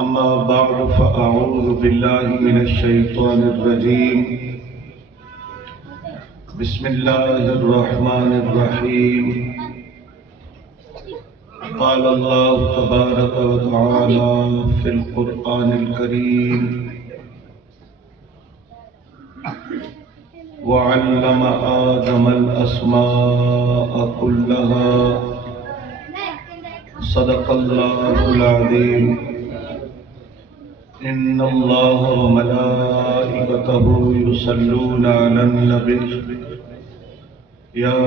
أما بعد فأعوذ بالله من الشيطان الرجيم بسم الله الرحمن الرحيم قال الله تبارك وتعالى في القرآن الكريم وعلم آدم الأسماء كلها صدق الله العظيم إن الله وملائكته يصلون على النبي يا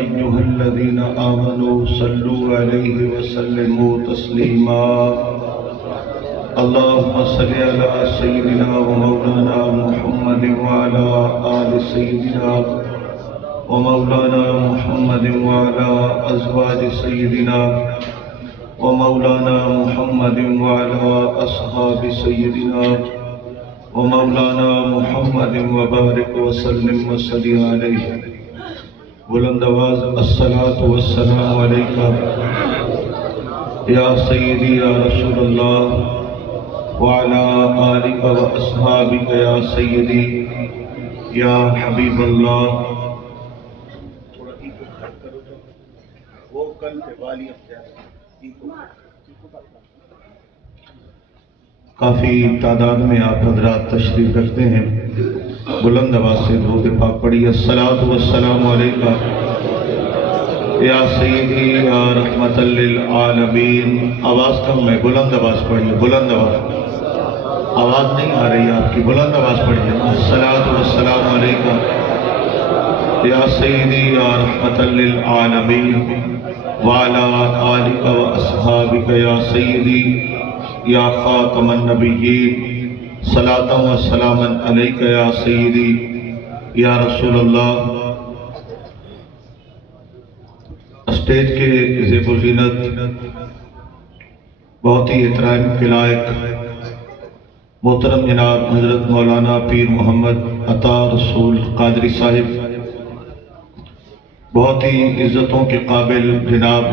أيها الذين آمنوا صلوا عليه وسلموا تسليما اللهم صل على سيدنا ومولانا محمد وعلى آل سيدنا ومولانا محمد وعلى أزواج سيدنا ومولانا محمد وعلى أصحاب سيدنا ومولانا محمد وبارك وسلم وصل عليه بلند آواز الصلاة والسلام عليك يا سيدي يا رسول الله وعلى آلك وأصحابك يا سيدي يا حبيب الله کافی تعداد میں آپ حضرات تشریف رکھتے ہیں، بلند آواز سے درود پاک پڑھیے الصلاۃ والسلام علیکہ یا سیدی یا رحمت للعالمین۔ آواز کم ہے، بلند آواز پڑھیے، بلند آواز نہیں آ رہی آپ کی، بلند آواز پڑھیے الصلاۃ والسلام علیکہ یا سیدی یا رحمت للعالمین وعلی آلک واصحابک یا سیدی یا خاتم النبیین صلاۃ و سلاما علیک یا سیدی یا رسول اللہ۔ اسٹیج کے زیب و زینت بہت ہی احترام کے لائق محترم جناب حضرت مولانا پیر محمد عطا رسول قادری صاحب، بہت ہی عزتوں کے قابل جناب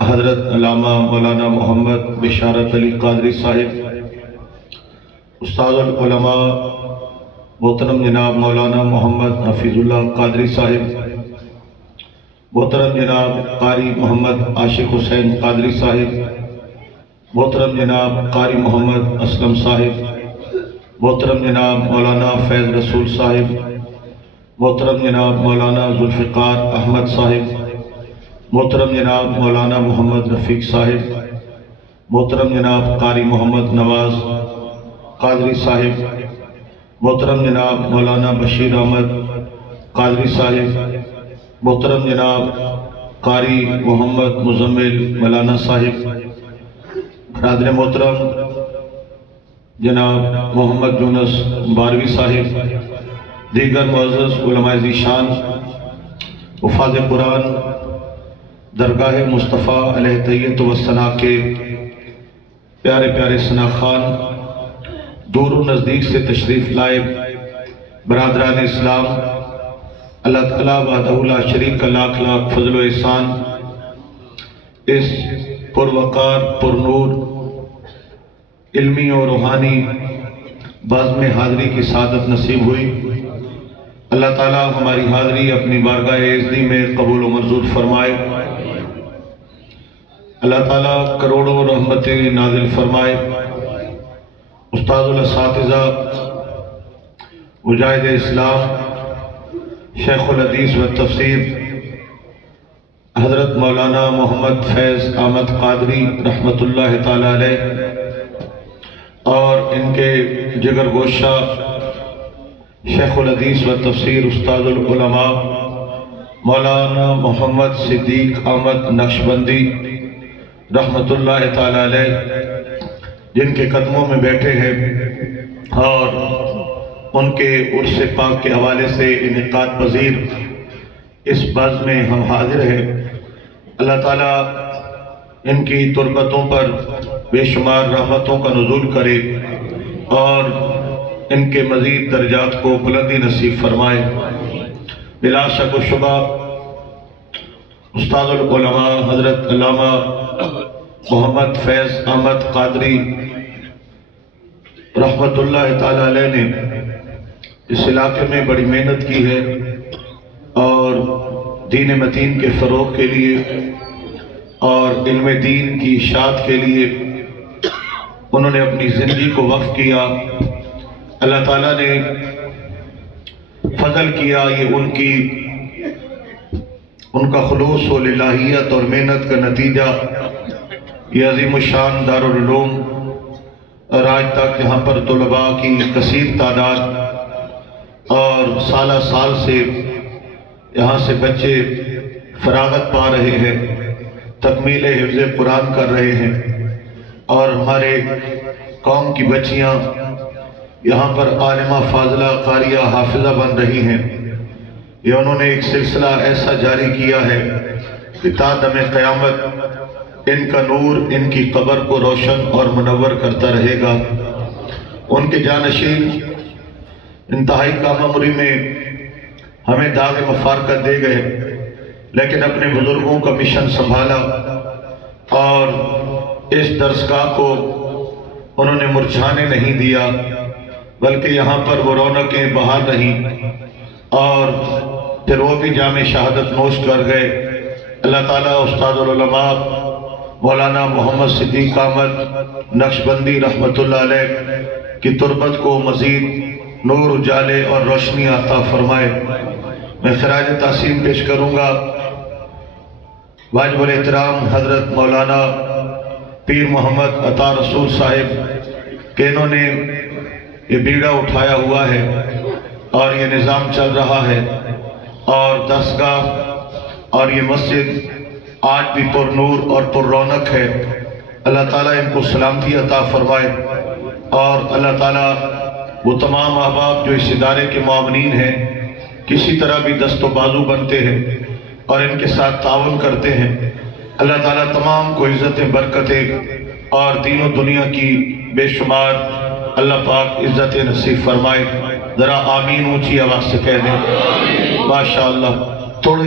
حضرت علامہ مولانا محمد بشارت علی قادری صاحب، استاد العلماء محترم جناب مولانا محمد حفیظ اللہ قادری صاحب، محترم جناب قاری محمد عاشق حسین قادری صاحب، محترم جناب قاری محمد اسلم صاحب، محترم جناب مولانا فیض رسول صاحب، محترم جناب مولانا ذوالفقار احمد صاحب، محترم جناب مولانا محمد رفیق صاحب، محترم جناب قاری محمد نواز قادری صاحب، محترم جناب مولانا بشیر احمد قادری صاحب، محترم جناب قاری محمد مزمل مولانا صاحب، برادر محترم جناب محمد یونس باروی صاحب، دیگر معزز علماء ذیشان، حفاظ قرآن، درگاہ مصطفیٰ علیہ تحیت و ثنا کے پیارے پیارے ثنا خان، دور و نزدیک سے تشریف لائے برادران اسلام، اللہ تعالیٰ وحدہ لا شریک کا لاکھ لاکھ فضل و احسان اس پروقار پرنور علمی اور روحانی بزم میں حاضری کی سعادت نصیب ہوئی۔ اللہ تعالیٰ ہماری حاضری اپنی بارگاہ عزتی میں قبول و منظور فرمائے، اللہ تعالیٰ کروڑوں رحمتیں نازل فرمائے۔ استاد الاساتذہ مجاہد اسلام شیخ الحدیث و تفسیر حضرت مولانا محمد فیض احمد قادری رحمت اللہ تعالیٰ علیہ اور ان کے جگر گوشہ شیخ الحدیث و تفسیر استاد العلماء مولانا محمد صدیق احمد نقشبندی رحمت اللہ تعالیٰ علیہ، جن کے قدموں میں بیٹھے ہیں اور ان کے عرص پاک کے حوالے سے انعقاد پذیر اس بزم میں ہم حاضر ہیں۔ اللہ تعالیٰ ان کی تربتوں پر بے شمار رحمتوں کا نزول کرے اور ان کے مزید درجات کو بلندی نصیب فرمائے۔ بلا شک و شبہ استاد العلماء حضرت علامہ محمد فیض احمد قادری رحمت اللہ تعالی علیہ نے اس علاقے میں بڑی محنت کی ہے اور دین متین کے فروغ کے لیے اور علم دین کی اشاعت کے لیے انہوں نے اپنی زندگی کو وقف کیا۔ اللہ تعالیٰ نے فضل کیا، یہ ان کا خلوص و للہیت اور محنت کا نتیجہ یہ عظیم الشان دارالعلوم اور آج تک یہاں پر طلباء کی کثیر تعداد اور سالہ سال سے یہاں سے بچے فراغت پا رہے ہیں، تکمیل حفظ قرآن کر رہے ہیں، اور ہمارے قوم کی بچیاں یہاں پر عالمہ فاضلہ قاریہ حافظہ بن رہی ہیں۔ یہ انہوں نے ایک سلسلہ ایسا جاری کیا ہے کہ تا دم قیامت ان کا نور ان کی قبر کو روشن اور منور کرتا رہے گا۔ ان کے جانشین انتہائی کامعمری میں ہمیں داغ مفارقت دے گئے، لیکن اپنے بزرگوں کا مشن سنبھالا اور اس درسگاہ کو انہوں نے مرجھانے نہیں دیا، بلکہ یہاں پر وہ رونقیں بحال رہیں اور پھر وہ بھی جام شہادت نوش کر گئے۔ اللہ تعالیٰ استاد العلماء مولانا محمد صدیق احمد نقشبندی رحمت اللہ علیہ کی تربت کو مزید نور اجالے اور روشنی عطا فرمائے۔ میں خراج تحسین پیش کروں گا واجب الاحترام حضرت مولانا پیر محمد عطا رسول صاحب کہ انہوں نے یہ بیڑا اٹھایا ہوا ہے اور یہ نظام چل رہا ہے اور درسگاہ اور یہ مسجد آج بھی پر نور اور پر رونق ہے۔ اللہ تعالیٰ ان کو سلامتی عطا فرمائے اور اللہ تعالیٰ وہ تمام احباب جو اس ادارے کے معاونین ہیں، کسی طرح بھی دست و بازو بنتے ہیں اور ان کے ساتھ تعاون کرتے ہیں، اللہ تعالیٰ تمام کو عزتیں برکتیں اور دین و دنیا کی بے شمار اللہ پاک عزت نصیب فرمائے۔ ذرا آمین اونچی آواز سے کہہ دیں ماشاءاللہ۔ تھوڑا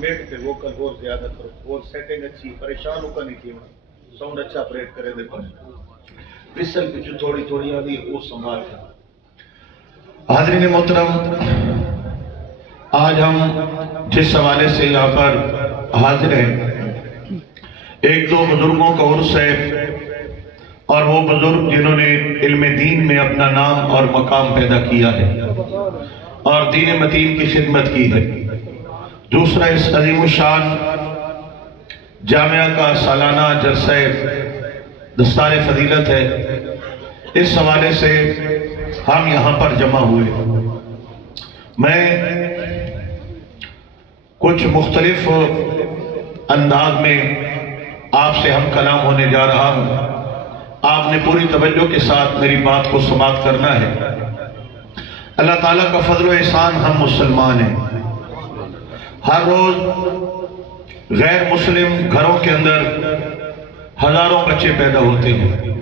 میٹ پہ ووکل اور زیادہ کرو اور سیٹنگ اچھی، پریشان ہو کر نہیں کیا، ساؤنڈ اچھا اپریٹ کرے دے پر پسل پہ جو تھوڑی تھوڑی آدھی وہ سنبھال ہے۔ حاضرین محترم، آج ہم جس حوالے سے یہاں پر حاضر ہیں، ایک دو بزرگوں کا عرس ہے اور وہ بزرگ جنہوں نے علم دین میں اپنا نام اور مقام پیدا کیا ہے اور دین متین کی خدمت کی ہے۔ دوسرا اس عظیم الشان جامعہ کا سالانہ جلسہ دستار فضیلت ہے، اس حوالے سے ہم یہاں پر جمع ہوئے۔ میں کچھ مختلف انداز میں آپ سے ہم کلام ہونے جا رہا ہوں، آپ نے پوری توجہ کے ساتھ میری بات کو سماعت کرنا ہے۔ اللہ تعالیٰ کا فضل و احسان، ہم مسلمان ہیں، ہر روز غیر مسلم گھروں کے اندر ہزاروں بچے پیدا ہوتے ہیں۔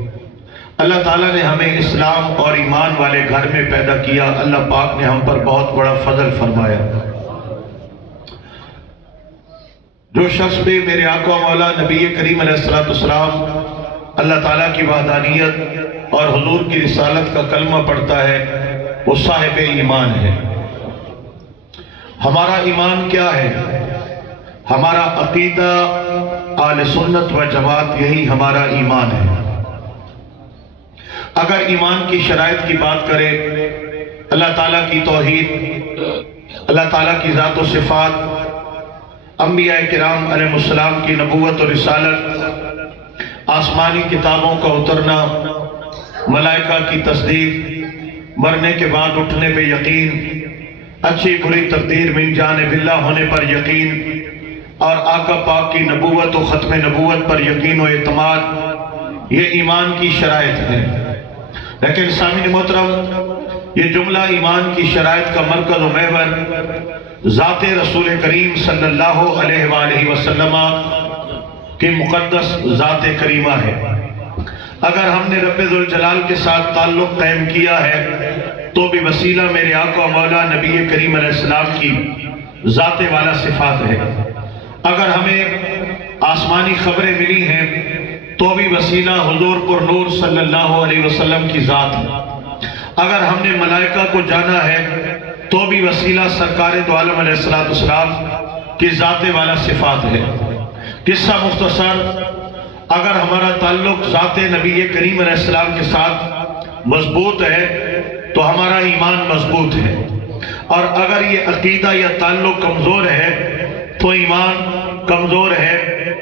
اللہ تعالیٰ نے ہمیں اسلام اور ایمان والے گھر میں پیدا کیا، اللہ پاک نے ہم پر بہت بڑا فضل فرمایا۔ جو شخص بھی میرے آقا مولا نبی کریم علیہ السلام اللہ تعالیٰ کی وحدانیت اور حضور کی رسالت کا کلمہ پڑھتا ہے وہ صاحب ایمان ہے۔ ہمارا ایمان کیا ہے؟ ہمارا عقیدہ اہل سنت و جماعت، یہی ہمارا ایمان ہے۔ اگر ایمان کی شرائط کی بات کریں، اللہ تعالیٰ کی توحید، اللہ تعالیٰ کی ذات و صفات، انبیاء کرام علیہ السلام کی نبوت و رسالت، آسمانی کتابوں کا اترنا، ملائکہ کی تصدیق، مرنے کے بعد اٹھنے پہ یقین، اچھی بری تقدیر من جانب اللہ ہونے پر یقین، اور آقا پاک کی نبوت و ختم نبوت پر یقین و اعتماد، یہ ایمان کی شرائط ہے۔ لیکن سامعین محترم، یہ جملہ ایمان کی شرائط کا مرکز و محور ذات رسول کریم صلی اللہ علیہ وآلہ وسلم کی مقدس ذات کریمہ ہے۔ اگر ہم نے رب ذوالجلال کے ساتھ تعلق قائم کیا ہے تو بھی وسیلہ میرے آقا مولا نبی کریم علیہ السلام کی ذات والا صفات ہے۔ اگر ہمیں آسمانی خبریں ملی ہیں تو بھی وسیلہ حضور پر نور صلی اللہ علیہ وسلم کی ذات ہے۔ اگر ہم نے ملائکہ کو جانا ہے تو بھی وسیلہ سرکار دو عالم علیہ السلام کی ذات والا صفات ہے۔ قصہ مختصر، اگر ہمارا تعلق ذات نبی کریم علیہ السلام کے ساتھ مضبوط ہے تو ہمارا ایمان مضبوط ہے، اور اگر یہ عقیدہ یا تعلق کمزور ہے تو ایمان کمزور ہے،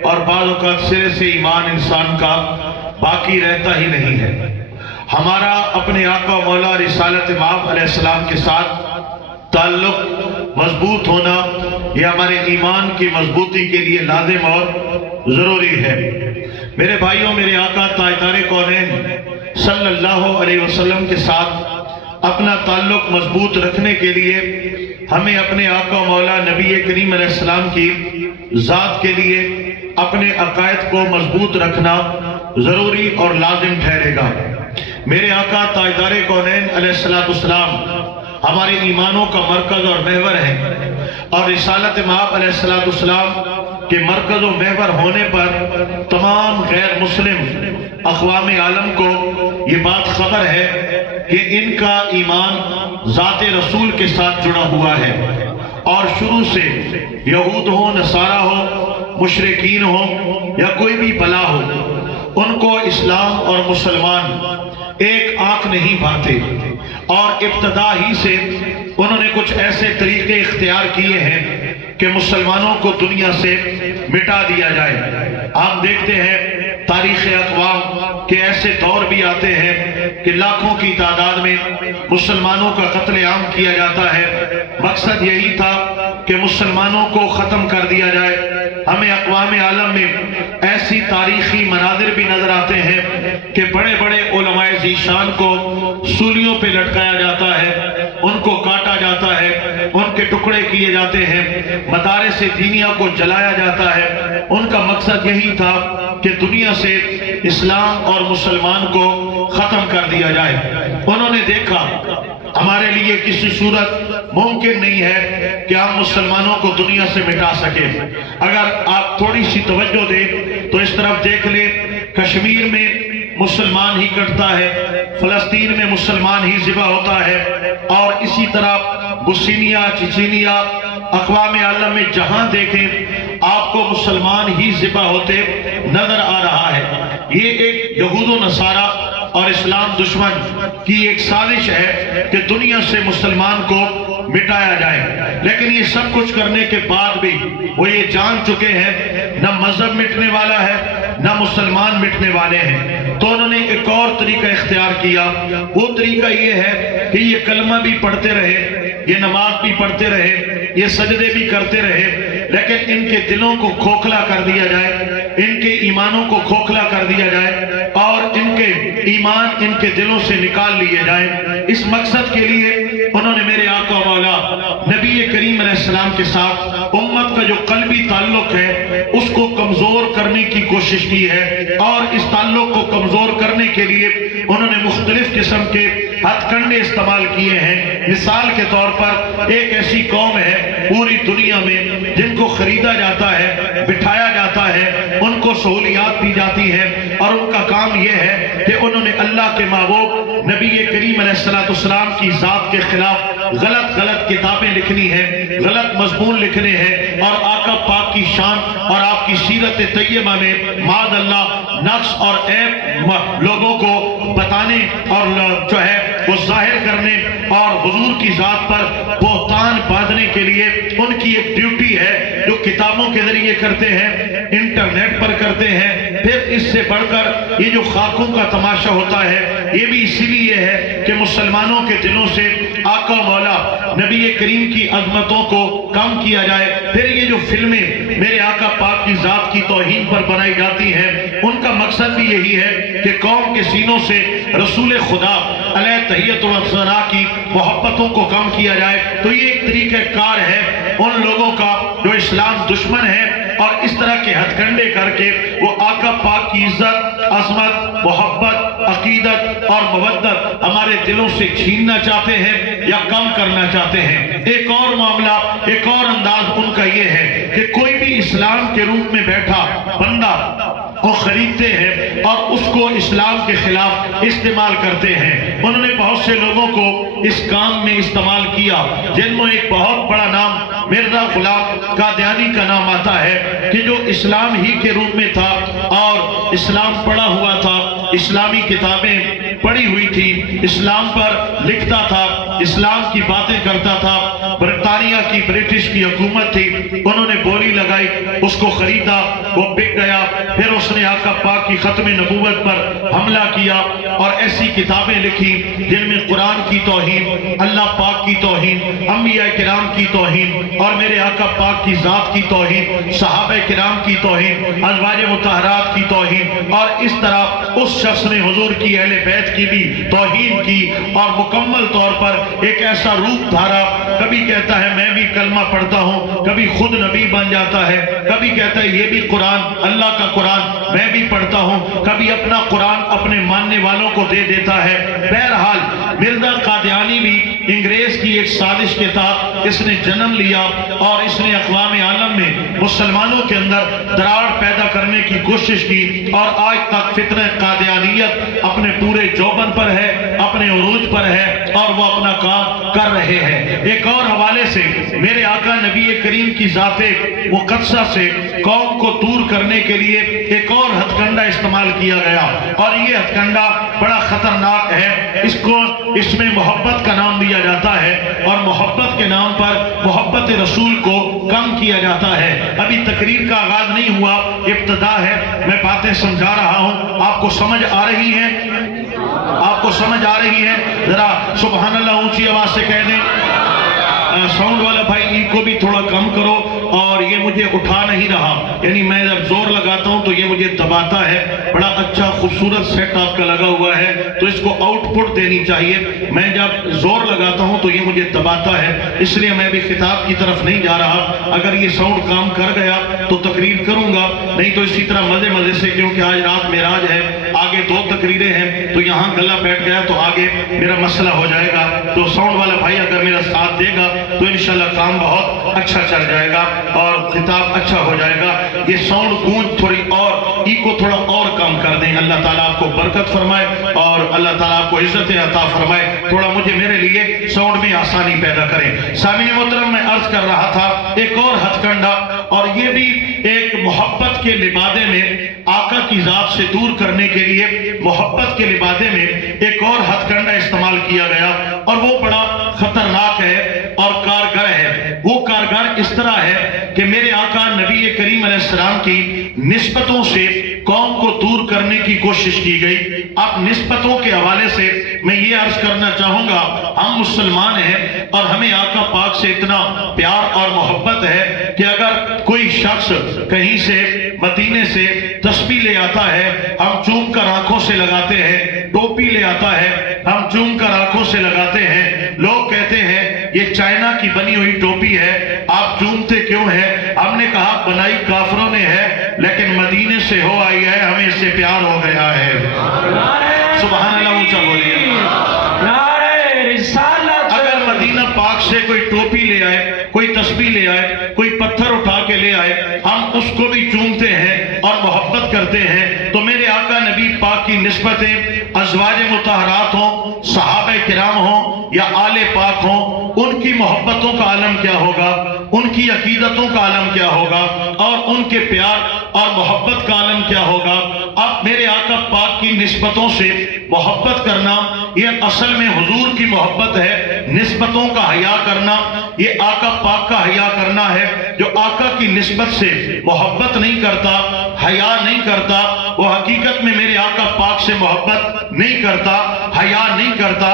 اور بعض اوقات سرے سے ایمان انسان کا باقی رہتا ہی نہیں ہے۔ ہمارا اپنے آقا مولا رسالت مآب علیہ السلام کے ساتھ تعلق مضبوط ہونا یہ ہمارے ایمان کی مضبوطی کے لیے لازم اور ضروری ہے۔ میرے بھائیوں، میرے آقا تاجدار کونین صلی اللہ علیہ وسلم کے ساتھ اپنا تعلق مضبوط رکھنے کے لیے ہمیں اپنے آقا مولا نبی کریم علیہ السلام کی ذات کے لیے اپنے عقائد کو مضبوط رکھنا ضروری اور لازم ٹھہرے گا۔ میرے آقا تاجدار کونین علیہ السلام ہمارے ایمانوں کا مرکز اور محور ہے، اور رسالت مآب علیہ السلام کے مرکز و محور ہونے پر تمام غیر مسلم اقوام عالم کو یہ بات خبر ہے کہ ان کا ایمان ذات رسول کے ساتھ جڑا ہوا ہے، اور شروع سے یہود ہو، نصارہ ہو، مشرکین ہو یا کوئی بھی بلا ہو، ان کو اسلام اور مسلمان ایک آنکھ نہیں بھاتے، اور ابتدا ہی سے انہوں نے کچھ ایسے طریقے اختیار کیے ہیں کہ مسلمانوں کو دنیا سے مٹا دیا جائے۔ آپ دیکھتے ہیں تاریخ اقوام کے ایسے دور بھی آتے ہیں کہ لاکھوں کی تعداد میں مسلمانوں کا قتل عام کیا جاتا ہے۔ مقصد یہی تھا کہ مسلمانوں کو ختم کر دیا جائے۔ ہمیں اقوام عالم میں ایسی تاریخی مناظر بھی نظر آتے ہیں کہ بڑے بڑے علماء ذیشان کو سولیوں پہ لٹکایا جاتا ہے، ان کو کاٹا جاتا ہے، ان کے ٹکڑے کیے جاتے ہیں، مدارس دینیہ کو جلایا جاتا ہے۔ ان کا مقصد یہی تھا کہ دنیا سے اسلام اور مسلمان کو ختم کر دیا جائے۔ انہوں نے دیکھا ہمارے لیے کسی صورت ممکن نہیں ہے کہ ہم مسلمانوں کو دنیا سے مٹا سکیں۔ اگر آپ تھوڑی سی توجہ دیں تو اس طرف دیکھ لیں، کشمیر میں مسلمان ہی کٹتا ہے، فلسطین میں مسلمان ہی ذبح ہوتا ہے، اور اسی طرح بوسنیا، چچینیا، اقوام عالم میں جہاں دیکھیں آپ کو مسلمان ہی ذبح ہوتے نظر آ رہا ہے۔ یہ ایک یہود و نصارہ اور اسلام دشمن کی ایک سازش ہے کہ دنیا سے مسلمان کو مٹایا جائے، لیکن یہ سب کچھ کرنے کے بعد بھی وہ یہ جان چکے ہیں نہ مذہب مٹنے والا ہے نہ مسلمان مٹنے والے ہیں۔ تو انہوں نے ایک اور طریقہ اختیار کیا، وہ طریقہ یہ ہے کہ یہ کلمہ بھی پڑھتے رہے، یہ نماز بھی پڑھتے رہے، یہ سجدے بھی کرتے رہے، لیکن ان کے دلوں کو کھوکھلا کر دیا جائے، ان کے ایمانوں کو کھوکھلا کر دیا جائے، اور ان کے ایمان ان کے دلوں سے نکال لیے جائیں۔ اس مقصد کے لیے انہوں نے میرے آقا مولا نبی کریم علیہ السلام کے ساتھ امت کا جو قلبی تعلق ہے اس کو کمزور کرنے کی کوشش کی ہے، اور اس تعلق کو کمزور کرنے کے لیے انہوں نے مختلف قسم کے ہتھ کنڈے استعمال کیے ہیں۔ مثال کے طور پر ایک ایسی قوم ہے پوری دنیا میں جن کو خریدا جاتا ہے، بٹھایا جاتا ہے، ان کو سہولیات دی جاتی ہے، اور ان کا کام یہ ہے کہ انہوں نے اللہ کے محبوب نبی کریم علیہ السلام کی ذات کے خلاف غلط کتابیں لکھنی ہیں، غلط مضمون لکھنے ہیں، اور آقا پاک کی شان اور آپ کی سیرت طیبہ میں معاذ اللہ نقص اور عیب لوگوں کو بتانے اور جو ہے وہ ظاہر کرنے، اور حضور کی ذات پر بہتان باندھنے کے لیے ان کی ایک ڈیوٹی ہے جو کتابوں کے ذریعے کرتے ہیں، انٹرنیٹ پر کرتے ہیں۔ پھر اس سے بڑھ کر یہ جو خاکوں کا تماشا ہوتا ہے یہ بھی اسی لیے ہے کہ مسلمانوں کے دلوں سے آقا مولا نبی کریم کی عظمتوں کو کم کیا جائے۔ پھر یہ جو فلمیں میرے آقا پاک کی ذات کی توہین پر بنائی جاتی ہیں ان کا مقصد بھی یہی ہے کہ قوم کے سینوں سے رسول خدا علیہ تحیت و ثنا کی محبتوں کو کم کیا جائے۔ تو یہ ایک طریقہ کار ہے ان لوگوں کا جو اسلام دشمن ہے، اور اس طرح کے ہتھ کنڈے کر کے وہ آقا پاک کی عزت، عظمت، محبت، عقیدت اور مودت ہمارے دلوں سے چھیننا چاہتے ہیں یا کم کرنا چاہتے ہیں۔ ایک اور معاملہ، ایک اور انداز ان کا یہ ہے کہ کوئی بھی اسلام کے روپ میں بیٹھا بندہ وہ خریدتے ہیں اور اس کو اسلام کے خلاف استعمال کرتے ہیں۔ انہوں نے بہت سے لوگوں کو اس کام میں استعمال کیا، جن میں ایک بہت بڑا نام مرزا غلام قادیانی کا نام آتا ہے، کہ جو اسلام ہی کے روپ میں تھا اور اسلام پڑھا ہوا تھا، اسلامی کتابیں پڑھی ہوئی تھی، اسلام پر لکھتا تھا، اسلام کی باتیں کرتا تھا۔ برطانیہ کی برٹش کی حکومت تھی، انہوں نے بولی لگائی، اس کو خریدا، وہ بک گیا۔ پھر اس نے آقا پاک کی ختم نبوت پر حملہ کیا اور ایسی کتابیں لکھی جن میں قرآن کی توہین، اللہ پاک کی توہین، انبیاء کرام کی توہین اور میرے آقا پاک کی ذات کی توہین، صحابہ کرام کی توہین، ازواج مطہرات کی توہین، اور اس طرح اس شخص نے حضور کی اہل بیت کی بھی توہین کی اور مکمل طور پر ایک ایسا روپ دھارا۔ کبھی کہتا ہے میں بھی کلمہ پڑھتا ہوں، کبھی خود نبی بن جاتا ہے، کبھی کہتا ہے یہ بھی قرآن اللہ کا قرآن میں بھی پڑھتا ہوں، کبھی اپنا قرآن اپنے ماننے والوں کو دے دیتا ہے۔ بہرحال مرزا قادیانی بھی انگریز کی ایک سازش کے تحت اس نے جنم لیا اور اس نے اقوام عالم میں مسلمانوں کے اندر دراڑ پیدا کرنے کی کوشش کی، اور آج تک فتنہ قادیانیت اپنے پورے جوبن پر ہے، اپنے عروج پر ہے اور وہ اپنا کام کر رہے ہیں۔ ایک اور حوالے سے میرے آقا نبی کریم کی ذات مقدسہ سے قوم کو دور کرنے کے لیے ایک اور ہتھ کنڈا استعمال کیا گیا، اور یہ ہتھ کنڈا بڑا خطرناک ہے۔ اس میں محبت کا نام دیا جاتا ہے اور محبت کے نام پر محبت رسول کو کم کیا جاتا ہے۔ ابھی تقریر کا آغاز نہیں ہوا، ابتدا ہے، میں باتیں سمجھا رہا ہوں، آپ کو سمجھ آ رہی ہیں؟ آپ کو سمجھ آ رہی ہے؟ ذرا سبحان اللہ اونچی آواز سے کہہ دیں۔ ساؤنڈ والا بھائی ای کو بھی تھوڑا کم کرو، اور یہ مجھے اٹھا نہیں رہا، یعنی میں جب زور لگاتا ہوں تو یہ مجھے دباتا ہے۔ بڑا اچھا خوبصورت سیٹ آپ کا لگا ہوا ہے، تو اس کو آؤٹ پٹ دینی چاہیے۔ میں جب زور لگاتا ہوں تو یہ مجھے دباتا ہے، اس لیے میں بھی خطاب کی طرف نہیں جا رہا۔ اگر یہ ساؤنڈ کام کر گیا تو تقریر کروں گا، نہیں تو اسی طرح مزے مزے سے، کیونکہ آج رات معراج ہے، آگے 2 تقریریں ہیں، تو یہاں گلا بیٹھ گیا تو آگے میرا مسئلہ ہو جائے گا۔ تو ساؤنڈ والا بھائی اگر میرا ساتھ دے گا تو انشاءاللہ کام بہت اچھا چل جائے گا اور خطاب اچھا ہو جائے گا۔ یہ ساؤنڈ گونج تھوڑی اور ای کو تھوڑا اور کام کر دیں۔ اللہ تعالیٰ آپ کو برکت فرمائے اور اللہ تعالیٰ آپ کو عزت عطا فرمائے۔ تھوڑا مجھے میرے لیے ساؤنڈ میں آسانی پیدا کریں۔ سامعین محترم، میں عرض کر رہا تھا ایک اور ہتھ کنڈا، اور یہ بھی ایک محبت کے لبادے میں آقا کی ذات سے دور کرنے کے لیے محبت کے لبادے میں ایک اور ہتھ کنڈا استعمال کیا گیا، اور وہ بڑا خطرناک ہے اور کارگر ہے۔ وہ کارگر اس طرح ہے کہ میرے آقا نبی کریم علیہ السلام کی نسبتوں سے قوم کو دور کرنے کی کوشش کی گئی۔ اب نسبتوں کے حوالے سے میں یہ عرض کرنا چاہوں گا، ہم مسلمان ہیں اور ہمیں آقا پاک سے اتنا پیار اور محبت ہے کہ اگر کوئی شخص کہیں سے مدینے سے تسبیح لے آتا ہے، ہم چوم کر آنکھوں سے لگاتے ہیں، ٹوپی لے آتا ہے، ہم چوم کر آنکھوں سے لگاتے ہیں۔ لوگ کہتے ہیں یہ چائنا کی بنی ہوئی ٹوپی ہے، آپ چومتے کیوں ہیں؟ ہم نے کہا بنائی کافروں نے ہے، لیکن مدینے سے ہو آئی ہے، ہمیں اس سے پیار ہو گیا ہے۔ سبحان اللہ اونچا بولیے۔ اگر مدینہ پاک سے کوئی ٹوپی لے آئے، کوئی تسبیح لے آئے، کوئی پتھر اٹھا کے لے آئے، ہم اس کو بھی چومتے ہیں اور محبت کرتے ہیں، تو میرے آقا نبی پاک کی نسبتیں ازواج مطہرات ہوں، صحابہ کرام ہوں یا آل پاک ہوں، ان کی محبتوں کا عالم کیا ہوگا، ان کی عقیدتوں کا عالم کیا ہوگا، اور ان کے پیار اور محبت کا عالم کیا ہوگا۔ اب میرے آقا پاک کی نسبتوں سے محبت کرنا یہ اصل میں حضور کی محبت ہے، نسبتوں کا حیا کرنا یہ آقا پاک کا حیا کرنا ہے۔ جو آقا کی نسبت سے محبت نہیں کرتا، حیا نہیں کرتا، وہ حقیقت میں میرے آقا پاک سے محبت نہیں کرتا، حیا نہیں کرتا۔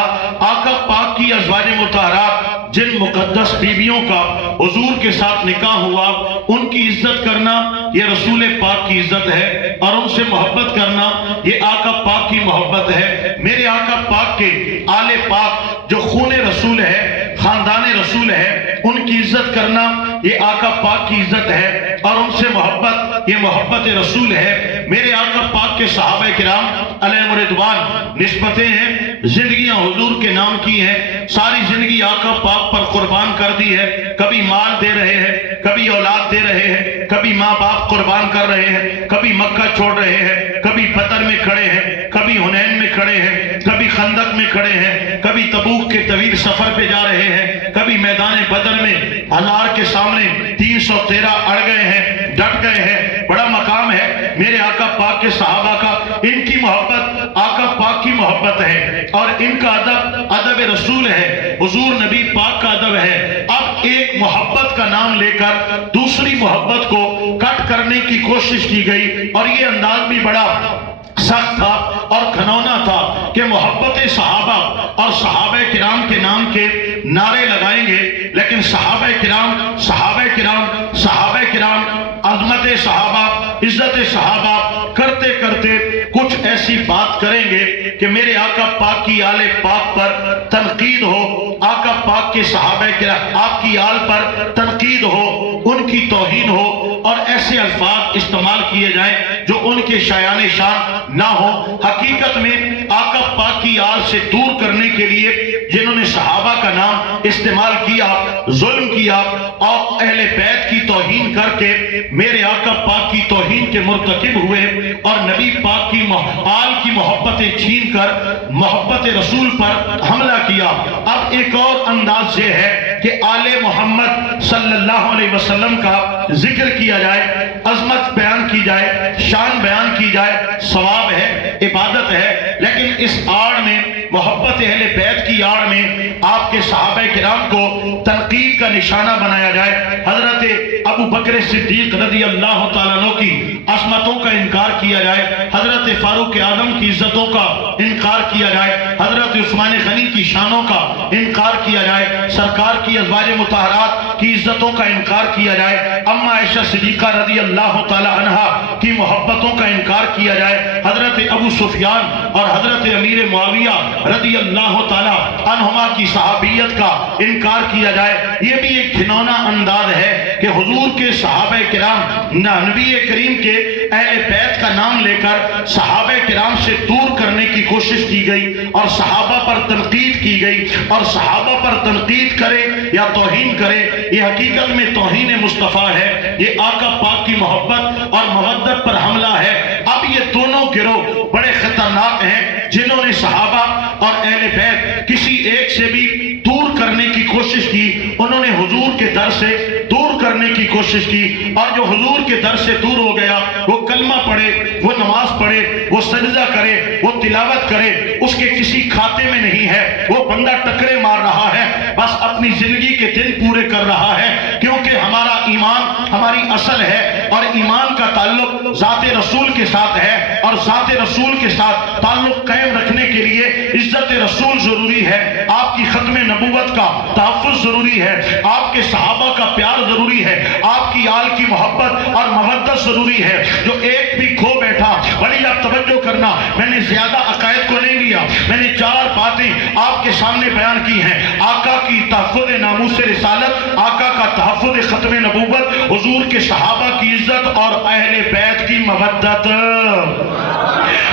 آقا پاک کی ازواج مطہرات جن مقدس بیویوں کا حضور کے ساتھ نکاح ہوا، ان کی عزت کرنا یہ رسول پاک کی عزت ہے، اور ان سے محبت کرنا یہ آقا پاک کی محبت ہے۔ میرے آقا پاک کے آل پاک جو خون رسول ہے، خاندان رسول ہے، ان کی عزت کرنا یہ آقا پاک کی عزت ہے، اور ان سے محبت یہ محبت رسول ہے۔ میرے آقا پاک کے صحابہ کرام علیہ رضوان نسبتیں ہیں، زندگیاں حضور کے نام کی ہیں، ساری زندگی آقا پاک پر قربان کر دی ہے، کبھی مال دے رہے ہیں، کبھی اولاد دے رہے ہیں، کبھی ماں باپ قربان کر رہے ہیں، کبھی مکہ چھوڑ رہے ہیں، کبھی بدر میں کھڑے ہیں، کبھی حنین میں کھڑے ہیں، کبھی خندق میں کھڑے ہیں، کبھی تبوک کے طویل سفر پہ جا رہے ہیں، کبھی میدان بدر میں 1000 کے سامنے 313 اڑ گئے ہیں، ڈٹ گئے ہیں۔ بڑا مقام ہے میرے آقا پاک کے صحابہ کا، ان کی محبت آقا پاک کی محبت ہے، اور ان کا ادب ادب رسول ہے، حضور نبی پاک کا ادب ہے۔ اب ایک محبت کا نام لے کر دوسری محبت کو کٹ کرنے کی کوشش کی گئی، اور یہ انداز بھی بڑا سخت تھا اور گھنونا تھا کہ محبت صحابہ اور صحابہ کرام کے نام کے نعرے لگائیں گے، لیکن صحابہ کرام صحابہ کرام صحابہ کرام عظمت صحابہ عزت صحابہ کرتے کرتے کچھ ایسی بات کریں گے کہ میرے آقا پاک کی آل پاک پر تنقید ہو، آقا پاک کے صحابہ کرام آپ کی آل پر تنقید ہو، ان کی توہین ہو، اور ایسے الفاظ استعمال کیے جائیں جو ان کے شایان شان نہ ہو۔ حقیقت میں آقا پاک کی آل سے دور کرنے کے لیے جنہوں نے صحابہ کا نام استعمال کیا، ظلم کیا اور اہل بیت کی توہین کر کے میرے آقا پاک کی توہین کے مرتکب ہوئے، اور نبی پاک کی آل کی محبتیں چھین کر محبت رسول پر حملہ کیا۔ اب ایک اور انداز یہ ہے کہ آل محمد صلی اللہ علیہ وسلم کا ذکر کیا جائے، عظمت بیان کی جائے، شان بیان کی جائے، ثواب ہے، عبادت ہے، لیکن اس آڑ میں محبت اہل بیت کی آڑ میں آپ کے صحابہ کرام کو تنقید کا نشانہ بنایا جائے، حضرت ابو بکر صدیق رضی اللہ تعالیٰ عنہ کی عظمتوں کا انکار کیا جائے، حضرت فاروق اعظم کی عزتوں کا انکار کیا جائے، حضرت عثمان غنی کی شانوں کا انکار کیا جائے، سرکار کی ازواج مطہرات کی عزتوں کا انکار کیا جائے، اما عائشہ صدیقہ رضی اللہ تعالیٰ عنہا کی محبتوں کا انکار کیا جائے، حضرت ابو سفیان اور حضرت امیر معاویہ رضی اللہ تعالیٰ عنہما کی صحابیت کا انکار کیا جائے۔ یہ بھی ایک گھنونا انداز ہے کہ حضور کے صحابہ کرام نبی کریم کے اہل بیت کا نام لے کر صحابہ کرام سے دور کرنے کی کوشش کی گئی، اور صحابہ پر تنقید کی گئی، اور صحابہ پر تنقید کرے یا توہین کرے یہ حقیقت میں توہین مصطفیٰ ہے، یہ آقا پاک کی محبت اور مودت پر حملہ ہے۔ اب یہ دونوں گروہ بڑے خطرناک ہیں، جنہوں نے صحابہ اور اہل بیت کسی ایک سے بھی دور کرنے کی کوشش کی، انہوں نے حضور کے در سے دور کرنے کی کوشش کی، اور جو حضور کے در سے دور ہو گیا وہ کلمہ پڑھے، وہ نماز پڑھے، وہ سجدہ کرے، وہ تلاوت کرے، اس کے کسی کھاتے میں نہیں ہے، وہ بندہ ٹکرے مار رہا ہے، بس اپنی زندگی کے دن پورے کر رہا ہے، کیونکہ ہمارا ایمان ہماری اصل ہے، اور ایمان کا تعلق ذات رسول کے ساتھ ہے، اور ذات رسول کے ساتھ تعلق قائم رکھنے کے لیے عزت رسول ضروری ہے، آپ کی ختم نبوت کا تحفظ ضروری ہے، آپ کے صحابہ کا پیار ضروری ہے، آپ کی آل کی محبت اور مودت ضروری ہے۔ جو ایک بھی کھو بیٹھا، بڑی آپ توجہ کرنا، میں نے زیادہ عقائد کو نہیں لیا، میں نے 4 باتیں آپ کے سامنے بیان کی ہیں، آقا کی تحفظ ناموس رسالت، آقا کا تحفظ ختم نبوت، حضور کے صحابہ کی عزت اور اہل بیت کی مودت۔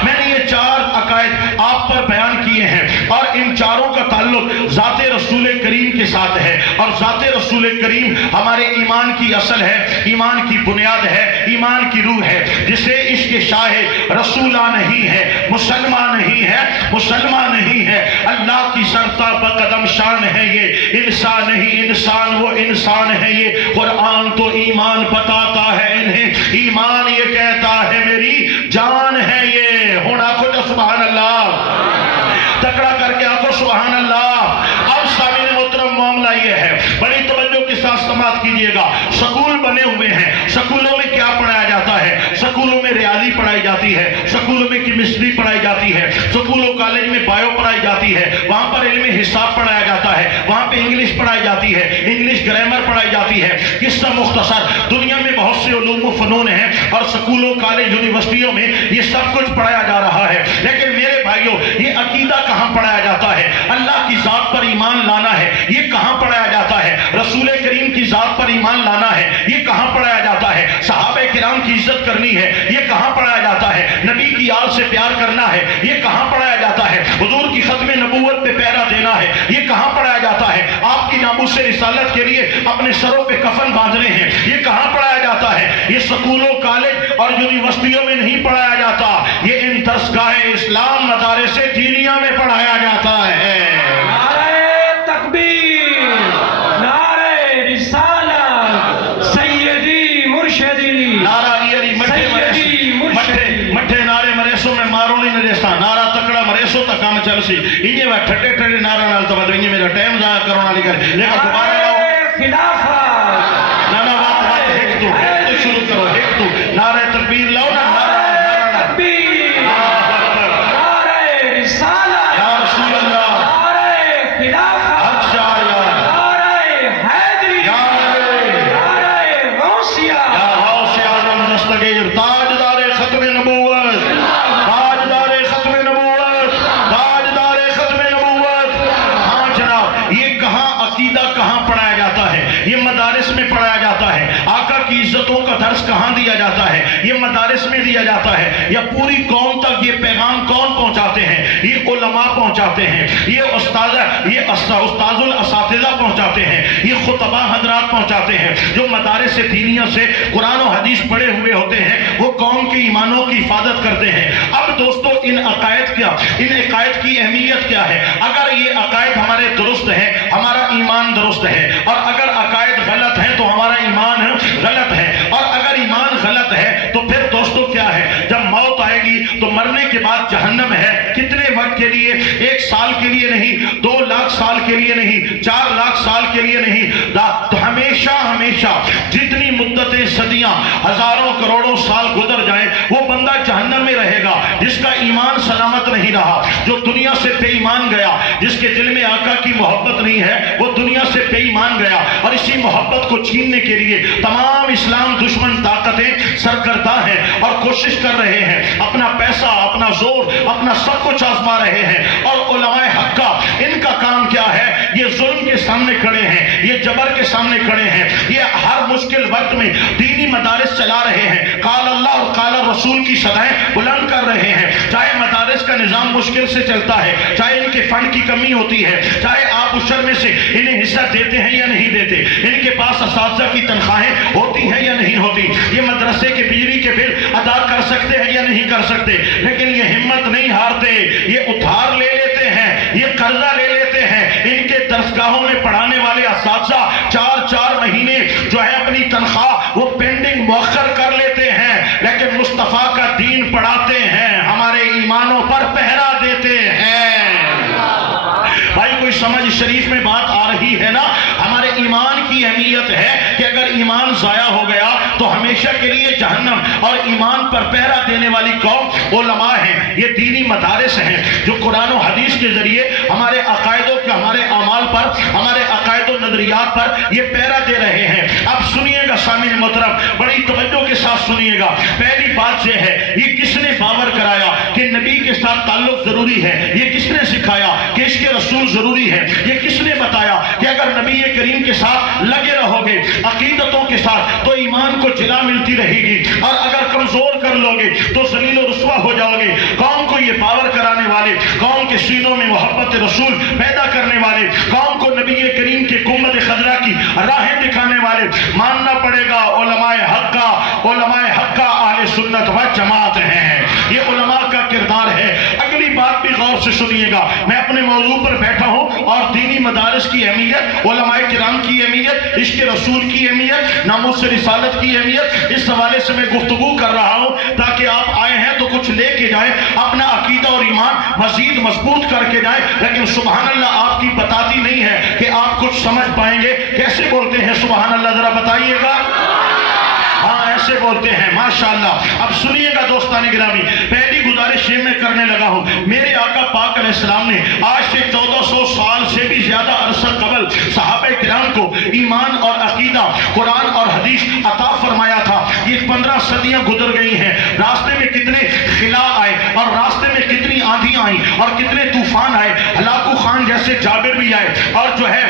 میں نے یہ 4 عقائد آپ پر بیان کیے ہیں، اور ان چاروں کا تعلق ذات رسول کریم کے ساتھ ہے، اور ذات رسول کریم ہمارے ایمان کی اصل ہے، ایمان کی بنیاد ہے، ایمان کی روح ہے، جسے عشق شاہ رسولہ نہیں ہے، مسلمان نہیں ہے، مسلمان نہیں ہے، اللہ کی سرتا بقدم شان ہے، یہ انسان نہیں انسان، وہ انسان ہے، یہ قرآن تو ایمان بتاتا ہے انہیں، ایمان یہ کہتا ہے میری جان ہے یہ۔ ہونا کچھ سبحان اللہ، تکڑا کر کے آخو سبحان اللہ۔ اب سامعین محترم معاملہ یہ ہے، بڑی توجہ کے ساتھ سماعت کیجئے گا، سکول بنے ہوئے ہیں، سکولوں میں کیا پڑھایا جاتا ہے؟ سکولوں میں ریاضی پڑھائی جاتی ہے، سکولوں میں کیمسٹری پڑھائی جاتی ہے، سکولوں کالج میں بایو پڑھائی جاتی ہے، وہاں پر علم حساب پڑھایا جاتا ہے، وہاں پہ انگلش پڑھائی جاتی ہے، انگلش گرامر پڑھائی جاتی ہے۔ قصہ مختصر، دنیا میں بہت سے علوم و فنون ہیں، اور سکولوں کالج یونیورسٹیوں میں یہ سب کچھ پڑھایا جا رہا ہے، لیکن میرے بھائیوں یہ عقیدہ کہاں پڑھایا جاتا ہے؟ اللہ کی ذات پر ایمان لانا ہے، یہ کہاں پڑھایا جاتا ہے؟ رسول رسول کریم کی ذات پر ایمان لانا ہے، یہ کہاں پڑھایا جاتا ہے؟ صحابہ کرام کی عزت کرنی ہے، یہ کہاں پڑھایا جاتا ہے؟ نبی کی آل سے پیار کرنا ہے، یہ کہاں پڑھایا جاتا ہے؟ حضور کی ختم نبوت پہ پہرا دینا ہے، یہ کہاں پڑھایا جاتا ہے؟ آپ کی ناموس رسالت کے لیے اپنے سروں پہ کفن باندھنے ہیں، یہ کہاں پڑھایا جاتا ہے؟ یہ سکولوں، کالج اور یونیورسٹیوں میں نہیں پڑھایا جاتا، یہ ان درسگاہ اسلام مدارس دینیہ میں پڑھایا جاتا ہے۔ نعرہ تکبیر، نعرہ رسالت، سیدی مرشدی، نعرہ ایری مٹھے مٹھے نعرے مریسوں میں مارو نہیں نریستا، نعرہ تکڑا مریسوں تک کام چل سی، انہیں وہ ٹھٹے ٹھٹے نعرہ نال تو بدو انہیں میرا ٹائم ضائع کرونا نہیں کرے، لیکن دوبارہ لاؤ خلافت، نانا وقت ایک تو شروع کرو، ایک تو نعرہ تکبیر لاؤ نا، نعرہ تکبیر، نعرہ رسالت، یا رسول اللہ، نعرہ خلافت، حق شاہ یا نعرہ حیدری، نعرہ غوثیہ، یا غوث اعظم دستگیر، تاجدار ختم نبوت، تاجدار ختم نبوت، تاجدار ختم نبوت۔ ہاں جناب، یہ کہاں عقیدہ کہاں پڑھایا جاتا ہے؟ یہ مدارس میں پڑھایا جاتا ہے۔ آقا کی عزتوں کا درس کہاں دیا جاتا ہے؟ یہ مدارس میں دیا جاتا ہے۔ یا پوری قوم تک یہ پیغام کون پہنچاتے ہیں؟ یہ علماء پہنچاتے ہیں، یہ استاد الاساتذہ پہنچاتے ہیں، یہ خطبہ حضرات پہنچاتے ہیں جو مدارس دینیہ سے قرآن و حدیث پڑھے ہوئے ہوتے ہیں، وہ قوم کے ایمانوں کی حفاظت کرتے ہیں۔ اب دوستو، ان عقائد کی اہمیت کیا ہے؟ اگر یہ عقائد ہمارے درست ہیں، ہمارا ایمان درست ہے، اور اگر عقائد غلط ہیں تو ہمارا ایمان غلط ہے، اور اگر ایمان غلط ہے تو پھر دوستو کیا ہے؟ جب موت آئے گی تو مرنے کے بعد جہنم ہے۔ کتنے وقت کے لیے؟ 1 سال کے لیے نہیں، 2 لاکھ سال کے لیے نہیں، 4 لاکھ سال کے لیے نہیں، تو ہمیشہ ہمیشہ جتنی مدتیں، صدیاں، ہزاروں کروڑوں سال گزر جائیں، وہ بندہ جہنم میں رہے گا جس کا ایمان سلامت نہیں رہا، جو دنیا سے بے ایمان گیا، جس کے دل میں آقا کی محبت نہیں ہے، وہ دنیا سے بے ایمان گیا۔ اور اسی محبت کو چھیننے کے لیے تمام اسلام دشمن طاقتیں سرگرداں ہیں اور کوشش کر رہے ہیں، اپنا پیسہ، اپنا زور، اپنا سب کچھ آزما رہے ہیں۔ اور علماء حق کا، ان کا کام کیا ہے؟ یہ ظلم کے سامنے کھڑے ہیں، یہ جبر کے سامنے کھڑے ہیں، یہ ہر مشکل وقت میں دینی مدارس چلا رہے ہیں، قال اللہ اور قال رسول کی صدائیں بلند کر رہے ہیں۔ چاہے مدارس کا نظام مشکل سے چلتا ہے، چاہے ان کے فنڈ کی کمی ہوتی ہے، چاہے آپ عشر میں سے انہیں حصہ دیتے ہیں یا نہیں دیتے، ان کے پاس اساتذہ کی تنخواہیں ہوتی ہیں یا نہیں ہوتی، یہ مدرسے کے بجلی کے بل ادا کر سکتے ہیں یا نہیں کر سکتے، لیکن یہ ہمت نہیں ہارتے، یہ ادھار لے لیتے ہیں، یہ قرضہ لے لیتے ہیں۔ ان کے درسگاہوں میں پڑھانے والے اساتذہ 4 مہینے جو ہے اپنی تنخواہ وہ پینڈنگ مؤخر کر لیتے ہیں، لیکن مصطفیٰ کا دین پڑھاتے ہیں، ہمارے ایمانوں پر پہرا دیتے ہیں۔ بھائی کوئی سمجھ شریف میں بات آ رہی ہے نا؟ ہمارے ایمان کی اہمیت ہے کہ اگر ایمان ضائع ہو گیا تو ہمیشہ کے لیے جہنم، اور ایمان پر پہرا دینے والی قوم علماء ہیں، یہ دینی مدارس ہیں جو قرآن و حدیث کے ذریعے ہمارے عقائدوں کے، ہمارے اعمال پر، ہمارے عقائد و نظریات پر یہ پہرا دے رہے ہیں۔ اب سنیے گا سامعین محترم، بڑی توجہ کے ساتھ سنیے گا۔ پہلی بات یہ ہے، یہ کس نے باور کرایا کہ نبی کے ساتھ تعلق ضروری ہے؟ یہ کس نے سکھایا کہ عشق رسول ضروری ہے؟ یہ کس نے بتایا کہ اگر نبی کریم کے ساتھ لگے رہو گے، عقیدتوں کے ساتھ، تو ایمان کو جلا ملتی رہے گی، اور اگر کمزور کر لو گے تو ذلیل و رسوا ہو جاؤ گے۔ قوم کو یہ باور کرانے والے، قوم کے سینوں میں محبت رسول پیدا کرنے والے، قوم کو نبی کریم کے گنبد خضرا کی راہیں دکھانے والے ماننا پڑے گا علماء حق کا اہل سنت و جماعت ہیں۔ یہ علماء کا کردار ہے۔ اگلی بات بھی غور سے سنیے گا، میں اپنے موضوع پر بیٹھا ہوں اور دینی مدارس کی اہمیت، علماء کرام کی اہمیت، عشق رسول کی اہمیت، ناموس رسالت کی اہمیت، اس حوالے سے میں گفتگو کر رہا ہوں تاکہ آپ آئے ہیں تو کچھ لے کے جائیں، اپنا عقیدہ اور ایمان مزید مضبوط کر کے جائیں۔ لیکن سبحان اللہ آپ کی بتاتی نہیں ہے کہ آپ کچھ سمجھ پائیں گے۔ کیسے بولتے ہیں سبحان اللہ؟ ذرا بتائیے گا۔ ہاں ایسے بولتے ہیں، ماشاءاللہ۔ اب سنیے گا دوستان گرامی، پہلی گزارش یہ میں کرنے لگا ہوں، میرے آقا پاک علیہ السلام نے آج سے 1400 سال سے بھی زیادہ عرصہ قبل صحابہ کرام کو ایمان اور عقیدہ، قرآن اور حدیث عطا فرمایا تھا۔ یہ 15 صدیاں گزر گئی ہیں، راستے میں کتنے خلا آئے اور راستے میں کتنی آندھیاں آئیں اور کتنے طوفان آئے، ہلاکو خان جیسے جیسے جابر بھی آئے اور جو ہے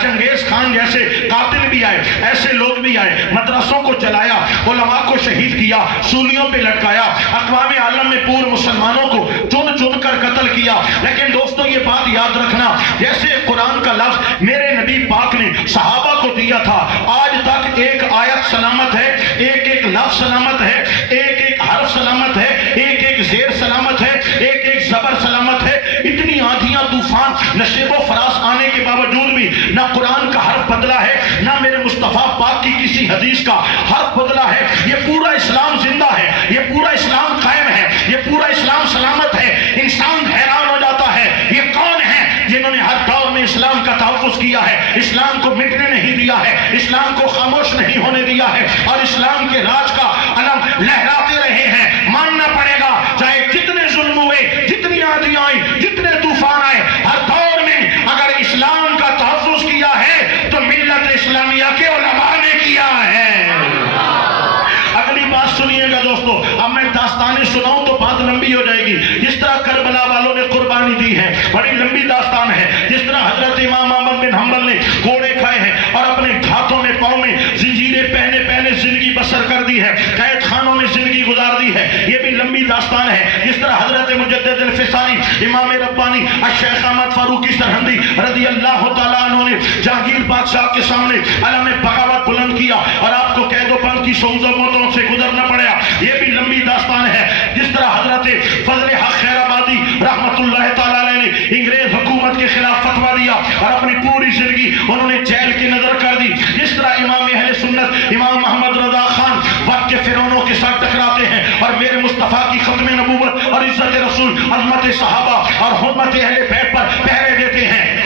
چنگیز خان جیسے قاتل بھی آئے، ایسے لوگ بھی آئے، مدرسوں کو جلایا، علماء کو شہید کیا، سولیوں پہ لٹکایا، اقوام عالم میں پورے مسلمانوں کو چن چن کر قتل کیا۔ لیکن دوستو یہ بات یاد رکھنا، جیسے قرآن کا لفظ میرے نبی پاک نے صحابہ کو دیا تھا، آج تک ایک آیت سلامت ہے، ایک ایک لفظ سلامت ہے، ایک ایک حرف سلامت ہے، ایک ایک زیر سلامت ہے، ایک ایک زبر سلامت ہے۔ اتنی آندھیاں طوفان نشیب و فراس آنے کے باوجود بھی نہ قرآن کا حرف بدلا ہے، نہ میرے مصطفیٰ پاک کی کسی حدیث کا حرف بدلا ہے۔ یہ پورا اسلام زندہ ہے، یہ پورا اسلام قائم ہے، یہ پورا اسلام سلامت ہے۔ انسان حیران ہو جاتا ہے یہ کون ہے جنہوں نے ہر دور میں اسلام کا تحفظ کیا ہے، اسلام کو مٹنے نہیں دیا ہے، اسلام کو خاموش نہیں ہونے دیا ہے، اور اسلام کے راج کا علم لہراتے رہے ہیں۔ ماننا پڑے گا چاہے جتنے ظلم ہوئے، جتنی آندھیاں آئیں، جتنے طوفان آئے، ہر دور میں اگر اسلام کا تحفظ کیا ہے تو ملت اسلامیہ کے علماء نے کیا ہے۔ اگلی بات سنیے گا دوستو، اب میں داستانیں سناؤں تو بات لمبی ہو جائے گی۔ جس طرح کربلا والوں نے قربانی دی ہے، بڑی لمبی داستان ہے۔ جس طرح حضرت امام احمد بن حنبل نے گھوڑے کھائے ہیں اور اپنے ہاتھوں میں پاؤں میں زنجیریں پہنے پہنے زندگی بسر کر دی ہے، قید خانوں میں زندگی گزار دی ہے، یہ بھی لمبی داستان ہے۔ جس طرح حضرت مجدد الفسانی امام ربانی الشیخ احمد فاروقی سرہندی رضی اللہ تعالیٰ عنہ نے جہانگیر بادشاہ کے سامنے علم بغاوت بلند کیا اور آپ کو قید و بند کی سوز و موتوں سے گزرنا پڑا، یہ بھی لمبی داستان ہے۔ جس طرح حضرت فضل حق خیر آبادی رحمت اللہ تعالیٰ علیہ نے انگریز حکومت کے خلاف فتویٰ دیا اور اپنی پوری زندگی انہوں نے جیل کی نظر کر دی۔ جس طرح امام اہل سنت امام محمد رضا خان وقت کے فرعونوں کے ساتھ ٹکراتے ہیں اور میرے مصطفیٰ کی ختم نبوت اور عزت رسول، عظمت صحابہ اور حرمت اہل بیت پر پہرے دیتے ہیں۔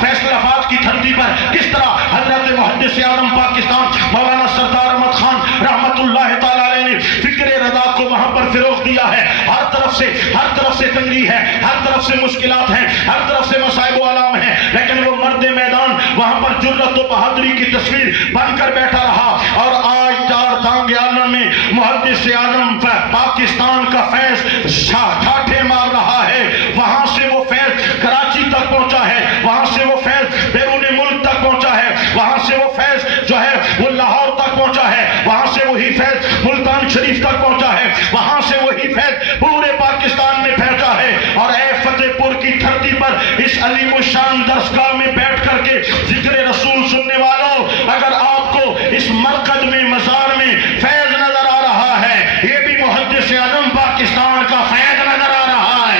فیصل آباد کی دھرتی پر کس طرح حضرت محدث اعظم پاکستان مولانا سردار احمد خان رحمت اللہ تعالیٰ علیہ نے فکر رضا کو وہاں پر فروغ دیا ہے۔ ہر طرف سے تنگی ہے، ہر طرف سے مشکلات ہیں، ہر طرف سے مصائب و آلام ہیں، لیکن وہ مرد میدان وہاں پر جرأت و بہادری کی تصویر بن کر بیٹھا رہا۔ اور آج چار دانگ عالم میں محدث اعظم پاکستان کا فیض ٹھاٹھے مار رہا ہے۔ وہاں سے وہ فیض کراچی تک پہنچا ہے، وہاں سے وہ فیض بیرون ملک تک پہنچا ہے، وہاں سے وہ فیض جو ہے وہ لاہور تک پہنچا ہے، وہاں سے وہی فیض ملتان شریف تک پہنچا ہے، وہاں سے وہی فیض پورے پاکستان میں پہنچا ہے۔ اور اے فتح پور کی دھرتی پر اس عظیم الشان درسگاہ میں بیٹھ کر کے ذکر رسول سننے والوں، اگر آپ کو اس مرکز میں مزار میں فیض نظر آ رہا ہے، یہ بھی محدث اعظم پاکستان کا فیض نظر آ رہا ہے۔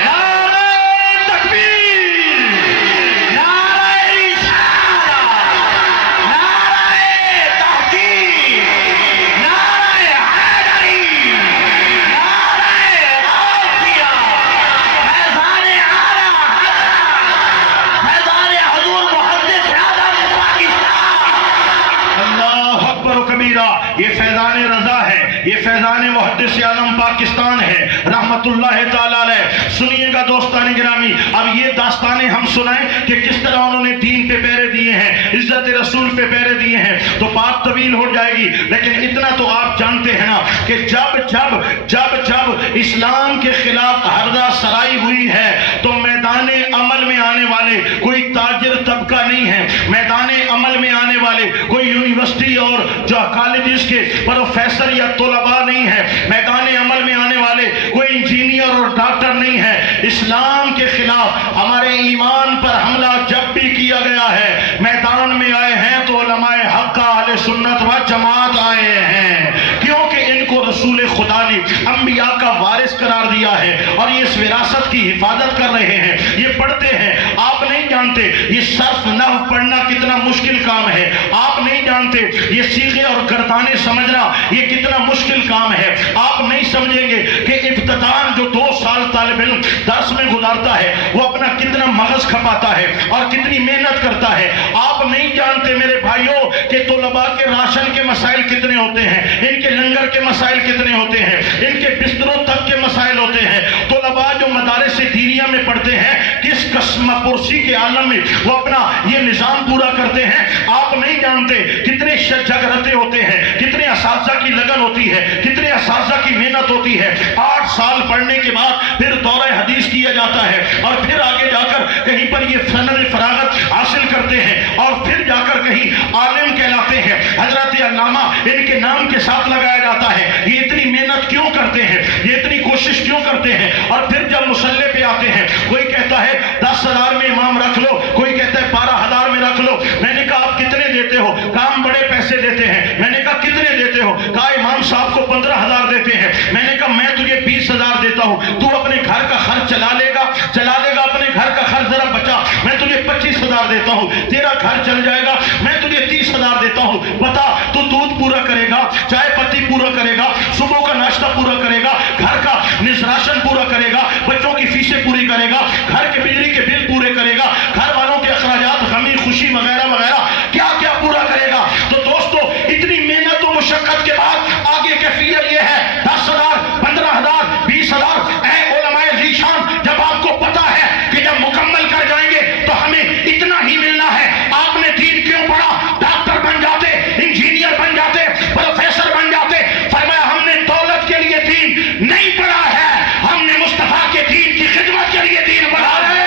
یہ فیضان رضا ہے، یہ فیضان محدث اعظم پاکستان ہے رحمت اللہ تعالیٰ علیہ۔ سنیے گا دوستان گرامی، اب یہ داستانیں ہم سنائیں کہ کس طرح انہوں نے دین پہ پہرے دیے ہیں، عزت رسول پہ پہرے دیے ہیں، تو بات طویل ہو جائے گی، لیکن اتنا تو آپ جانتے ہیں نا کہ جب اسلام کے خلاف ہردہ سرائی ہوئی ہے تو میدان عمل میں آنے والے کوئی تاجر طبقہ نہیں ہے، میدان عمل میں آنے والے کوئی یونیورسٹی اور جو کالجز کے پروفیسر یا طلباء نہیں ہے، میدان عمل میں آنے والے کوئی انجینئر اور ڈاکٹر نہیں ہے۔ اسلام کے خلاف ہمارے ایمان پر حملہ جب بھی کیا گیا ہے، میدان میں آئے ہیں تو علماء حق اہل سنت و جماعت آئے ہیں، کیونکہ ان کو رسول خدا نے انبیاء کا وارث قرار دیا ہے اور یہ اس وراثت کی حفاظت کر رہے ہیں، یہ پڑھتے ہیں۔ آپ نہیں جانتے یہ صرف نحو پڑھنا کتنا مشکل کام ہے، آپ نہیں جانتے یہ صیغے اور گردانے سمجھنا یہ کتنا مشکل کام ہے، آپ نہیں سمجھیں گے کہ ابتدان جو 2 سال طالب علم درس میں گزارتا ہے وہ اپنا کتنا مغز کھپاتا ہے اور کتنی محنت کرتا ہے، آپ نہیں جانتے میرے بھائیوں کہ طلباء کے راشن کے مسائل کتنے ہوتے ہیں، ان کے لنگر کے مسائل کتنے ہوتے ہیں، ان کے بستروں تک کے مسائل ہوتے ہیں، طلباء جو مدارس مدرسے دینیہ میں پڑھتے ہیں کس قسم پرسی کے عالم میں وہ اپنا یہ نظام پورا کرتے ہیں آپ نہیں جانتے کتنے جگرتے ہوتے ہیں, کتنے اساتذہ کی لگن ہوتی ہے, کتنے اساتذہ کی محنت ہوتی ہے. 8 سال پڑھنے کے بعد پھر دورہ حدیث کیا جاتا ہے اور پھر آگے جا کر کہیں پر یہ سند فراغت حاصل کرتے ہیں اور پھر جا کر کہیں عالم کہلاتے ہیں. حضرت علامہ ان کے نام کے ساتھ لگایا جاتا ہے. یہ اتنی محنت کیوں کرتے ہیں, یہ اتنی کوشش کیوں کرتے ہیں؟ اور پھر جب مصلے پہ آتے ہیں کوئی کہتا ہے 10,000 میں امام رکھ لو, کوئی کہتا ہے 12,000 میں رکھ لو. میں نے کہا آپ کتنے دیتے ہو؟ کہا ہم بڑے پیسے دیتے ہیں. میں نے کہا کتنے دیتے ہو؟ کہا امام صاحب کو 15,000 دیتے ہیں. میں نے کہا میں تجھے 20,000 دیتا ہوں, تو اپنے گھر کا خرچ چلا لے گا اپنے گھر کا خرچ ذرا بچا. میں تجھے 25,000 دیتا ہوں, تیرا گھر چل جائے گا. میں تجھے 30,000 دیتا ہوں, بتا تو دودھ پورا کرے گا, چائے پتی پورا کرے گا, صبح کا ناشتہ پورا کرے گا, گھر کا راشن پورا کرے گا, بچوں کی فیسیں پوری کرے گا, گھر کے بجلی کے بل پورے کرے گا, گھر والوں کے اخراجات غمی خوشی وغیرہ وغیرہ کیا کیا پورا کرے گا. تو دوستو اتنی محنت و مشقت کے بعد آگے کیفیت یہ ہے 10,000 15,000 20,000. اے علماء ذیشان, جب آپ کو پتا ہے کہ جب مکمل کر جائیں گے تو ہمیں اتنا ہی ملنا ہے, آپ نے دین کیوں پڑھا؟ ڈاکٹر بن جاتے, انجینئر بن جاتے, پروفیسر بن جاتے. فرمایا ہم نے دولت کے لیے دین نہیں پڑھا ہے, ہم نے مصطفیٰ کے دین کی خدمت کے لیے دین پڑھا ہے.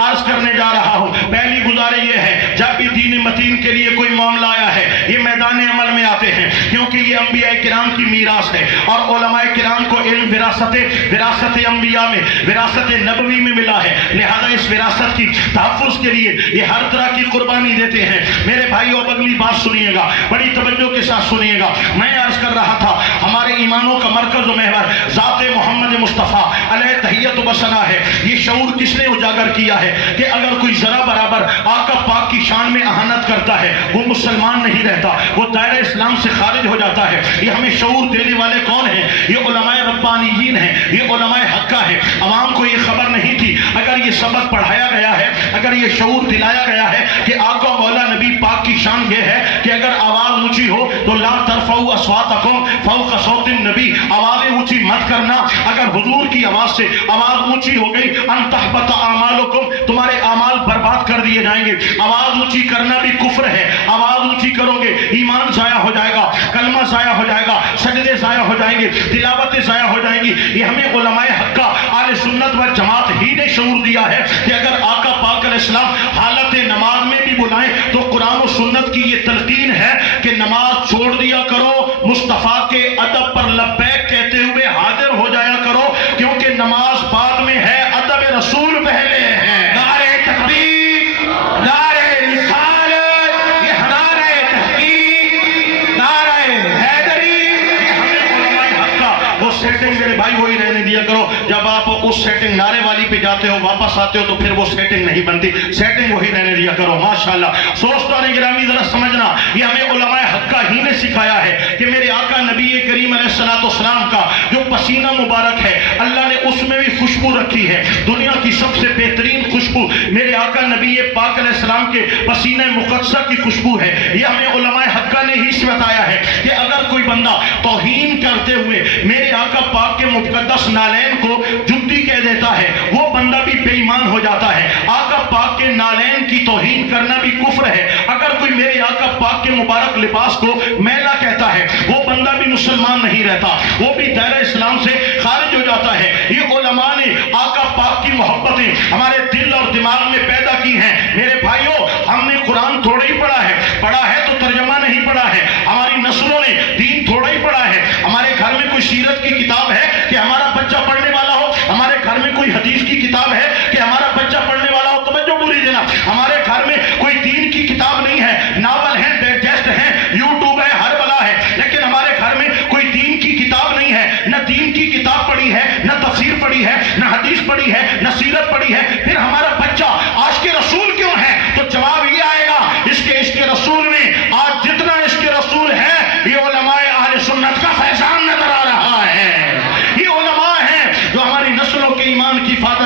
عرض کرنے جا رہا ہوں, پہلی گزارش یہ ہے جب بھی دین متین کے لیے کوئی معاملہ آیا ہے یہ میدان عمل میں آتے ہیں, کیونکہ یہ انبیاء کرام کی میراث ہے اور علماء کرام کو علم وراثت انبیاء میں, وراثت نبوی میں ملا ہے. لہذا اس وراثت کی تحفظ کے لیے یہ ہر طرح کی قربانی دیتے ہیں. میرے بھائیو اب اگلی بات سنیے گا, بڑی توجہ کے ساتھ سنیے گا. میں عرض کر رہا تھا ہمارے ایمانوں کا مرکز و محور ذات محمد مصطفیٰ علیہ تحیت و ثنا ہے. یہ شعور کس نے اجاگر کیا ہے کہ اگر کوئی ذرا برابر آقا پاک کی شان میں اہانت کرتا ہے وہ مسلمان نہیں رہتا, وہ دائرہ اسلام سے خارج ہو جاتا ہے. یہ ہمیں شعور دینے والے کون ہیں؟ یہ علماء ربانیین ہیں, یہ علماء حقہ ہیں. عوام کو یہ خبر نہیں تھی. اگر یہ سبق پڑھایا گیا ہے, اگر یہ شعور دلایا گیا ہے کہ آقا مولا نبی پاک کی شان یہ ہے کہ اگر آواز اونچی ہو تو لا ترفعوا اصواتکم فوق صوت النبی, آوازیں اونچی مت کرنا. اگر حضور کی آواز سے آواز اونچی ہو گئی ان تحبط اعمالکم, تمہارے اعمال برباد کر دیے جائیں گے. آواز اونچی کرنا بھی کفر ہے. آواز اونچی کرو گے ایمان ضائع ہو جائے گا, کلمہ ضائع ہو جائے گا, سجدے ضائع ہو جائیں گے, تلاوتیں ضائع ہو جائیں گی. یہ ہمیں علماء حقہ اہل سنت و جماعت ہی نے شعور دیا ہے کہ اگر آقا پاک علیہ السلام حالت نماز میں بھی بلائیں تو قرآن و سنت کی یہ تلقین ہے کہ نماز چھوڑ دیا کرو, مصطفیٰ کے ادب پر لبیک کہتے ہوئے حاضر ہو جایا کرو, کیونکہ نماز بعد میں ہے, ادب رسول پہلے ہے. نعرہ تکبیر, نعرہ رسالت, یہ نعرہ تحقیق, نعرہ حیدری. یہ ہمیں علماء حق کا وہ سیٹنگ میرے بھائی وہی رہنے دیا کرو. جب آپ اس سیٹنگ نعرے والی پہ جاتے ہو واپس آتے ہو تو پھر وہ سیٹنگ نہیں بنتی, سیٹنگ وہی رہنے دیا کرو. ماشاءاللہ. دوستان گرامی ذرا سمجھنا, یہ ہمیں علماء حقہ ہی نے سکھایا ہے کہ میرے آقا نبی کریم علیہ السلام کا جو پسینہ مبارک ہے اللہ نے اس میں بھی خوشبو رکھی ہے. دنیا کی سب سے بہترین خوشبو میرے آقا نبی پاک علیہ السلام کے پسینہ مقدسہ کی خوشبو ہے. یہ ہمیں علماء حقہ نے ہی بتایا ہے کہ اگر کوئی بندہ توہین کرتے ہوئے میرے آقا پاک کے مقدس نالین کو جتی کہہ دیتا ہے وہ بندہ بھی بے ایمان ہو جاتا ہے. آقا پاک کے نالین کی توہین کرنا بھی کفر ہے. اگر کوئی میرے آقا پاک کے مبارک لباس کو میلا کہتا ہے وہ بندہ بھی مسلمان نہیں رہتا, وہ بھی دائرہ اسلام سے خارج ہو جاتا ہے. یہ علماء نے آقا پاک کی محبتیں ہمارے دل اور دماغ میں پیدا کی ہیں. میرے بھائیوں ہم نے قرآن تھوڑا ہی پڑھا ہے تو ترجمہ نہیں پڑھا ہے. ہماری نسلوں نے دین تھوڑا ہی پڑھا ہے. ہمارے گھر میں کوئی سیرت کی کتاب ہے کہ ہمارا بچہ پڑھنے والا ہو, ہمارے گھر میں کوئی حدیث کی کتاب ہے کہ ہمارا بچہ پڑھنے والا ہو. توجہ پوری دینا, ہمارے گھر میں کوئی دین کی کتاب نہیں ہے. ناول ہیں, ڈائجسٹ ہیں, یوٹیوب ہے, ہر بلا ہے, لیکن ہمارے گھر میں کوئی دین کی کتاب نہیں ہے. نہ دین کی کتاب پڑھی ہے, نہ تفسیر پڑھی ہے, نہ حدیث پڑھی ہے, نہ سیرت پڑھی ہے. پھر ہمارا بچہ عاشق رسول کیوں ہے؟ تو جواب یہ آئے گا اس کے عشق رسول میں آج جتنا عشق رسول ہے یہ علماء اہل سنت کا فیضان نظر آ رہا ہے. یہ علماء ہیں جو ہماری نسلوں کے ایمان کی حفاظت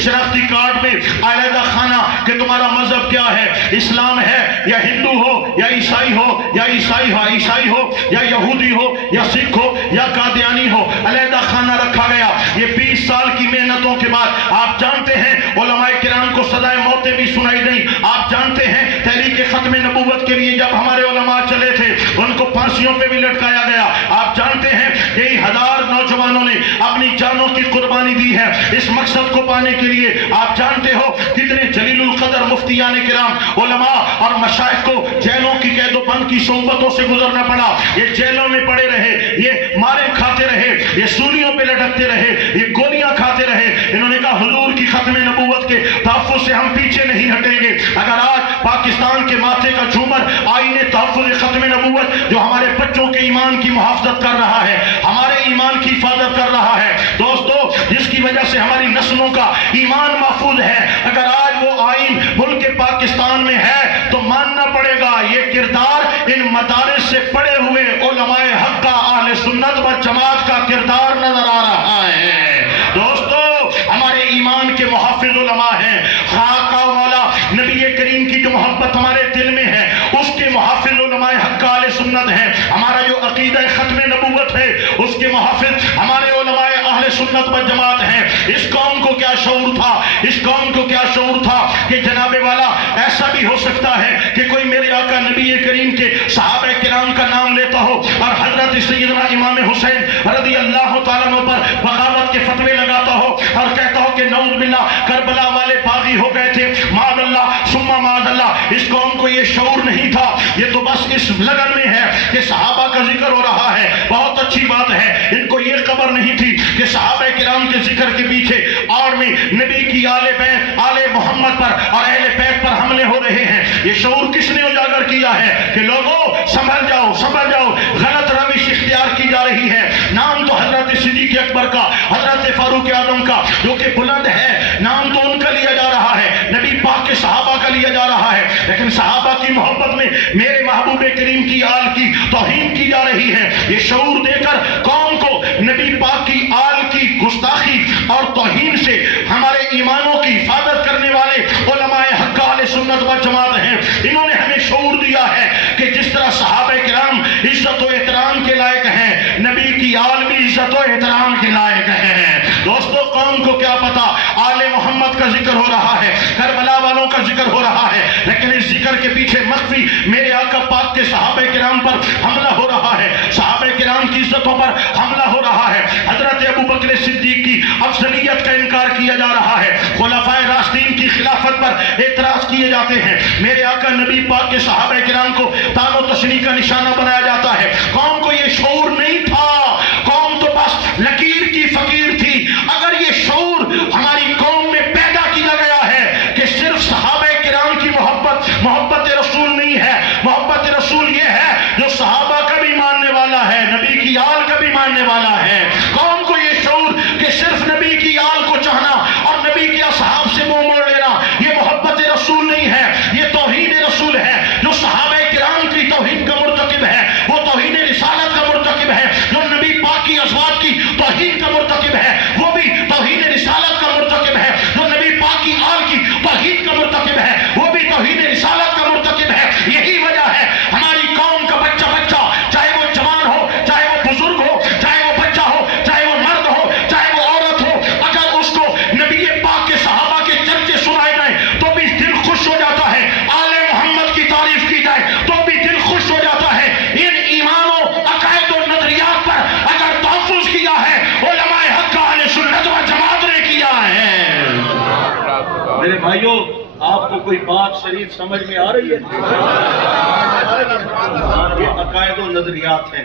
شناختی کارڈ میں علیحدہ خانہ کہ تمہارا مذہب کیا ہے، اسلام ہے یا ہندو ہو یا عیسائی ہو یا عیسائی ہو یا یہودی ہو یا سکھ ہو یا قادیانی ہو، علیحدہ خانہ رکھا گیا۔ یہ 20 سال کی محنتوں کے بعد آپ جانتے ہیں علماء کرام کو سزائے موتیں بھی سنائی گئیں۔ آپ جانتے ہیں تحریک ختم نبوت کے لیے جب ہمارے علماء چلے تھے ان کو پھانسیوں پہ بھی لٹکایا گیا۔ آپ جانتے ہیں کئی ہزار نوجوانوں نے اپنی جانوں کی قربانی دی ہے اس مقصد کو پانے کے لیے۔ آپ جانتے ہو کتنے جلیل القدر مفتیان کرام، علماء اور مشائخ کو جیلوں کی قید و بند کی صحبتوں سے گزرنا پڑا۔ یہ جیلوں میں پڑے رہے، یہ مارے کھاتے رہے، یہ سولیوں پہ لٹکتے رہے، یہ گولیاں کھاتے رہے۔ انہوں نے کہا حضور کی ختم نبوت کے تحفظ سے ہم پیچھے نہیں ہٹیں گے۔ اگر آج پاکستان کے ماتھے کا جھومر آئین تحفظ ختم نبوت جو ہمارے بچوں کے ایمان کی محافظت کر رہا ہے، ہمارے ایمان کی حفاظت کر رہا ہے دوستو، جس کی وجہ سے ہماری نسلوں کا ایمان محفوظ ہے، اگر آج وہ آئین ملک پاکستان میں ہے تو ماننا پڑے گا یہ کردار ان مدارس سے پڑے ہوئے علماء حق کا، اہل سنت و جماعت کا کردار نظر آ رہا ہے۔ دوستو ہمارے ایمان کے محافظ علماء ہیں۔ خاکہ مولا نبی کریم کی جو محبت ہمارے دل میں ہے اس کے محافظ علماء حق اہل سنت ہیں۔ ہمارا جو عقیدہ ختم نبوت ہے اس کے محافظ ہمارے علماء اہل سنت و جماعت ہیں۔ اس قوم کو کیا شعور تھا، اس قوم کو کیا شعور تھا کہ جناب والا ایسا بھی ہو سکتا ہے کہ کوئی میرے آقا نبی کریم کے صحابہ کرام کا نام لیتا ہو اور حضرت سیدنا امام حسین رضی اللہ تعالیٰ عنہ پر بغاوت کے فتوے لگاتا ہو اور کہتا ہو کہ نعوذ باللہ کربلا والے باغی ہو گئے تھے، معاذ اللہ ثم معاذ اللہ۔ اس قوم کو یہ شعور نہیں تھا، یہ تو بس اس لگن میں ہے کہ صحابہ کا ذکر ہو رہا ہے، بہت اچھی بات ہے۔ ان کو یہ خبر نہیں تھی کہ صحابہ کرام کے ذکر کے پیچھے اور میں نبی کی آل بیت، آل محمد پر اور اہل بیت پر حملے ہو رہے ہیں۔ یہ شعور کس نے اجاگر کیا ہے کہ لوگوں سنبھل جاؤ سنبھل جاؤ، غلط روش اختیار کی جا رہی ہے۔ نام تو حضرت صدیق اکبر کا، حضرت فاروق اعظم کا جو کہ بلند ہے، نام تو ان کا لیا جا رہا ہے، نبی پاک کے صحابہ کا لیا جا رہا ہے، لیکن صحابہ کی محبت میں میرے محبوب کریم کی آل کی توہین کی جا رہی ہے۔ یہ شعور دے کر قوم کو نبی پاک کی آل کی گستاخی اور توہین سے ہمارے ایمانوں کی حفاظت کرنے والے علماء حق اہل سنت و جماعت ہیں، انہوں نے ہمیں شعور دیا ہے کہ جس طرح صحابہ کرام عزت و احترام کے لائق ہیں، نبی کی آل بھی عزت و احترام کے لائق ہے۔ دوستو قوم کو کیا پتا آل محمد کا ذکر ہو رہا ہے، کربلا والوں کا ذکر ہو رہا ہے، لیکن اس ذکر کے پیچھے مخفی میرے آقا پاک کے صحابہ کرام پر حملہ ہو رہا ہے، صحابہ کرام کی عزتوں پر حملہ ہو رہا ہے، حضرت ابو بکر صدیق کی افضلیت کا انکار کیا جا رہا ہے، خلفائے راشدین کی خلافت پر اعتراض کیے جاتے ہیں، میرے آقا نبی پاک کے صحابہ کرام کو تان و تشریح کا نشانہ بنایا جاتا ہے۔ قوم کو یہ شعور نہیں تھا، قوم تو بس لکیر کی فقیر تھی۔ اگر یہ شعور ہماری قوم میں پیدا کیا گیا ہے کہ صرف صحابہ کرام کی محبت رسول نہیں ہے، محبت رسول یہ ہے جو صحابہ کا بھی ماننے والا ہے، نبی کی آل کا بھی ماننے والا ہے۔ قوم کو یہ شعور کہ صرف نبی کی آل کو چاہنا اور نبی کے اصحاب سے منہ موڑ لینا یہ محبت رسول نہیں ہے، یہ توہین رسول ہے۔ جو صحابہ کرام کی توہین کا مرتکب ہے وہ توہین رسالت کا مرتکب ہے، جو نبی پاک کی ازواج کی توہین کا مرتکب ہے وہ بھی توہین رسالت کا مرتکب ہے، جو نبی پاک کی آل کی توہین کا مرتکب ہے وہ بھی توہین رسالت کا مرتکب ہے۔ یہی وجہ ہے ہماری قوم کا بچہ چاہے وہ جوان ہو، چاہے وہ بزرگ ہو، چاہے وہ بچہ ہو، چاہے وہ مرد ہو، چاہے وہ عورت ہو، اگر اس کو نبی پاک کے صحابہ کے چرچے سنائے جائیں تو بھی دل خوش ہو جاتا ہے، آل محمد کی تعریف کی جائے تو بھی دل خوش ہو جاتا ہے۔ ان ایمانوں، عقائد و نظریات پر اگر تحفظ کیا ہے علماء حق اہل سنت و جماعت نے کیا ہے۔ میرے بھائیوں آپ کو کوئی بات شریف سمجھ میں آ رہی ہے؟ یہ عقائد و نظریات ہیں۔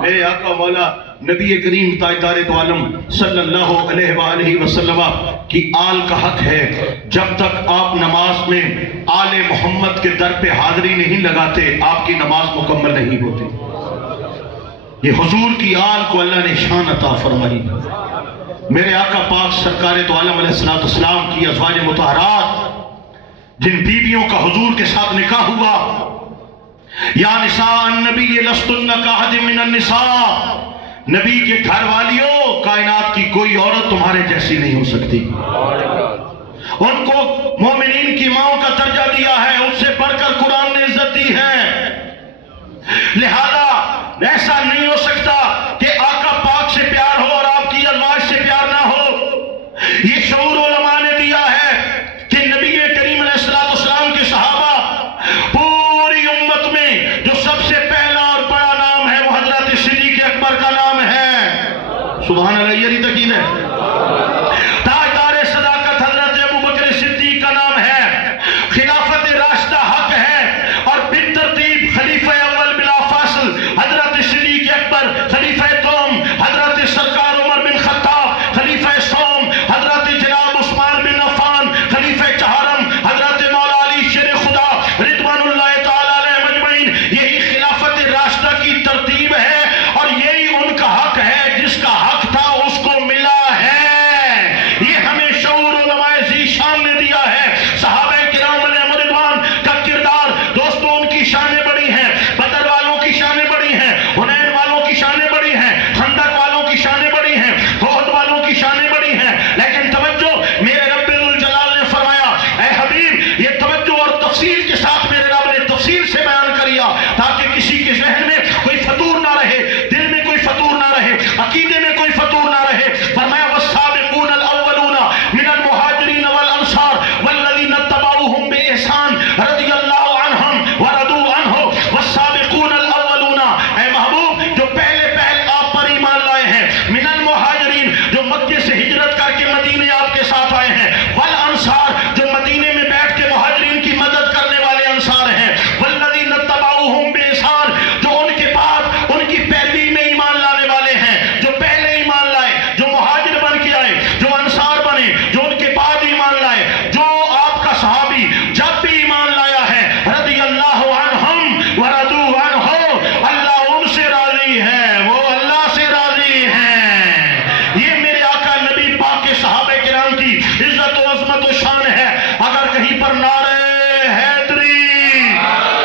میرے آقا مولا نبی کریم تاجدار دو عالم صلی اللہ علیہ وآلہ وسلم کی آل کا حق ہے، جب تک آپ نماز میں آل محمد کے در پہ حاضری نہیں لگاتے آپ کی نماز مکمل نہیں ہوتی۔ یہ حضور کی آل کو اللہ نے شان عطا فرمائی۔ میرے آقا پاک سرکار دو عالم علیہ السلام کی ازواج مطہرات جن بیویوں کا حضور کے ساتھ نکاح ہوا، یا نساء النبی لستن کاحد من النساء، نبی کے گھر والیوں کائنات کی کوئی عورت تمہارے جیسی نہیں ہو سکتی. ان کو مومنین کی ماؤں کا درجہ دیا ہے، اس سے بڑھ کر قرآن نے عزت دی ہے. لہذا ایسا نہیں ہو سکتا کہ آقا پاک سے پیار ہو اور آپ کی ازواج سے پیار نہ ہو. یہ شعور علماء نے دیا ہے کہ نبی کریم علیہ السلام کے صحابہ، پوری امت میں جو سب سے پہلا اور بڑا نام ہے وہ حضرت صدیق اکبر کا نام ہے. سبحان اللہ، یہ تقید ہے. تاجدار صداقت حضرت ابوبکر صدیق کا نام ہے. خلافت راشدہ حق ہے اور بالترتیب خلیفہ اول بلا فاصل حضرت صدیق اکبر، خلیفہ دوم حضرت سرکار عمر بن خطاب، خلیفہ سوم حضرت جناب عثمان بن عفان، خلیفہ چہارم حضرت مولا علی شیر خدا رضوان اللہ تعالی علیہ مجمعین. یہی خلافت راشدہ کی ترتیب ہے اور یہی ان کا حق ہے. جس کا حق تھا اس کو ملا ہے. یہ ہمیں شعور علماء ذیشان نے دیا ہے. صحابہ کرام علیہم رضوان کا کردار دوستوں، ان کی شانیں بڑی ہیں. بدر والوں کی شانیں بڑی ہیں، حنین والوں کی شانیں بڑی ہیں، خندق والوں کی شانیں بڑی ہیں، احد والوں کی شانیں بڑی ہیں. لیکن توجہ، میرے رب ذوالجلال نے فرمایا اے حبیب، یہ توجہ اور تفصیل کے ساتھ میرے رب نے تفصیل سے بیان کریا تاکہ کسی کے ذہن میں کوئی فتور نہ رہے، دل میں کوئی فتور نہ رہے، عقیدے میں کوئی فتور نہ رہے. فرمایا والسابقون الاولون من المہاجرین والانصار والذین اتبعوہم بإحسان رضی اللہ عنہم ورضوا عنہ. والسابقون الاولون، اے محبوب جو پہلے آپ پر ایمان لائے ہیں، من المہاجرین جو مکے سے ہجرت کر کے مدینے آپ کے ساتھ آئے ہیں، والانصار جو مدینے میں بیٹھ کے مہاجرین کی مدد کرنے والے انصار ہیں، والذین اتبعوہم بإحسان جو ان کے بعد ان کی پیروی میں ایمان لانے والے ہیں، جو پہلے ایمان لائے، جو مہاجر بن کے آئے، جو انصار بنے، جو ان کے بعد ایمان لائے. جو آپ کا صحابی جب بھی ایمان لایا ہے، رضی اللہ عنہم ورضوا عنہ، اللہ ان سے راضی ہے، وہ اللہ سے راضی ہیں. یہ میرے آقا نبی پاک کے صحابہ کرام کی عزت و عظمت و شان ہے. اگر کہیں پر نعرہ حیدری،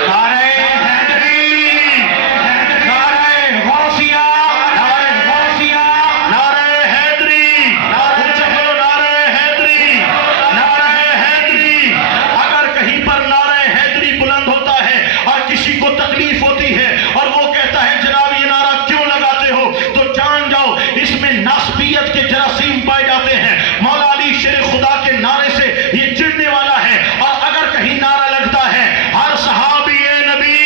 نعرہ حیدری، نعرہ غوثیہ، نعرہ غوثیہ، نعرہ حیدری، نعرہ حیدری، نعرہ حیدری. اگر کہیں پر نعرہ حیدری بلند ہوتا ہے اور کسی کو تکلیف ہوتی ہے اور وہ کہتا ہے جناب یہ نعرہ کیوں لگاتے ہو، تو جان جاؤ اس میں ناسبیت کے جراثیم پائے جاتے ہیں. مولا علی شیر خدا کے نعرے سے یہ چڑھنے والا ہے. اور اگر کہیں نعرہ لگتا ہے ہر صحابی نبی،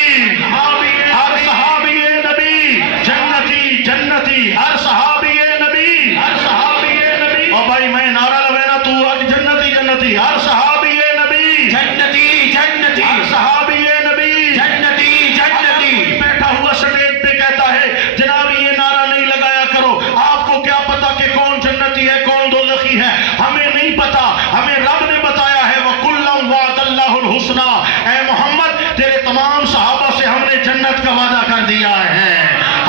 ہر صحابی نبی جنتی جنتی، ہر صحابی نبی، ہر صحابی نبی. اور بھائی میں نعرہ لگانا تو آج جنتی جنتی، ہر صحابی نبی جنتی جنتی، ہر صحابی نبی جنتی جنتی. بیٹھا ہوا سٹیج پہ کہتا ہے جناب یہ نعرہ نہیں لگایا کرو، آپ کو کیا پتا کہ کون جنتی ہے کون دوزخی ہے؟ ہمیں نہیں پتا، ہمیں رب نے بتایا ہے وَكُلًّا وَعَدَ اللَّهُ الْحُسْنَى. اے محمد تیرے تمام صحابہ سے ہم نے جنت کا وعدہ کر دیا ہے.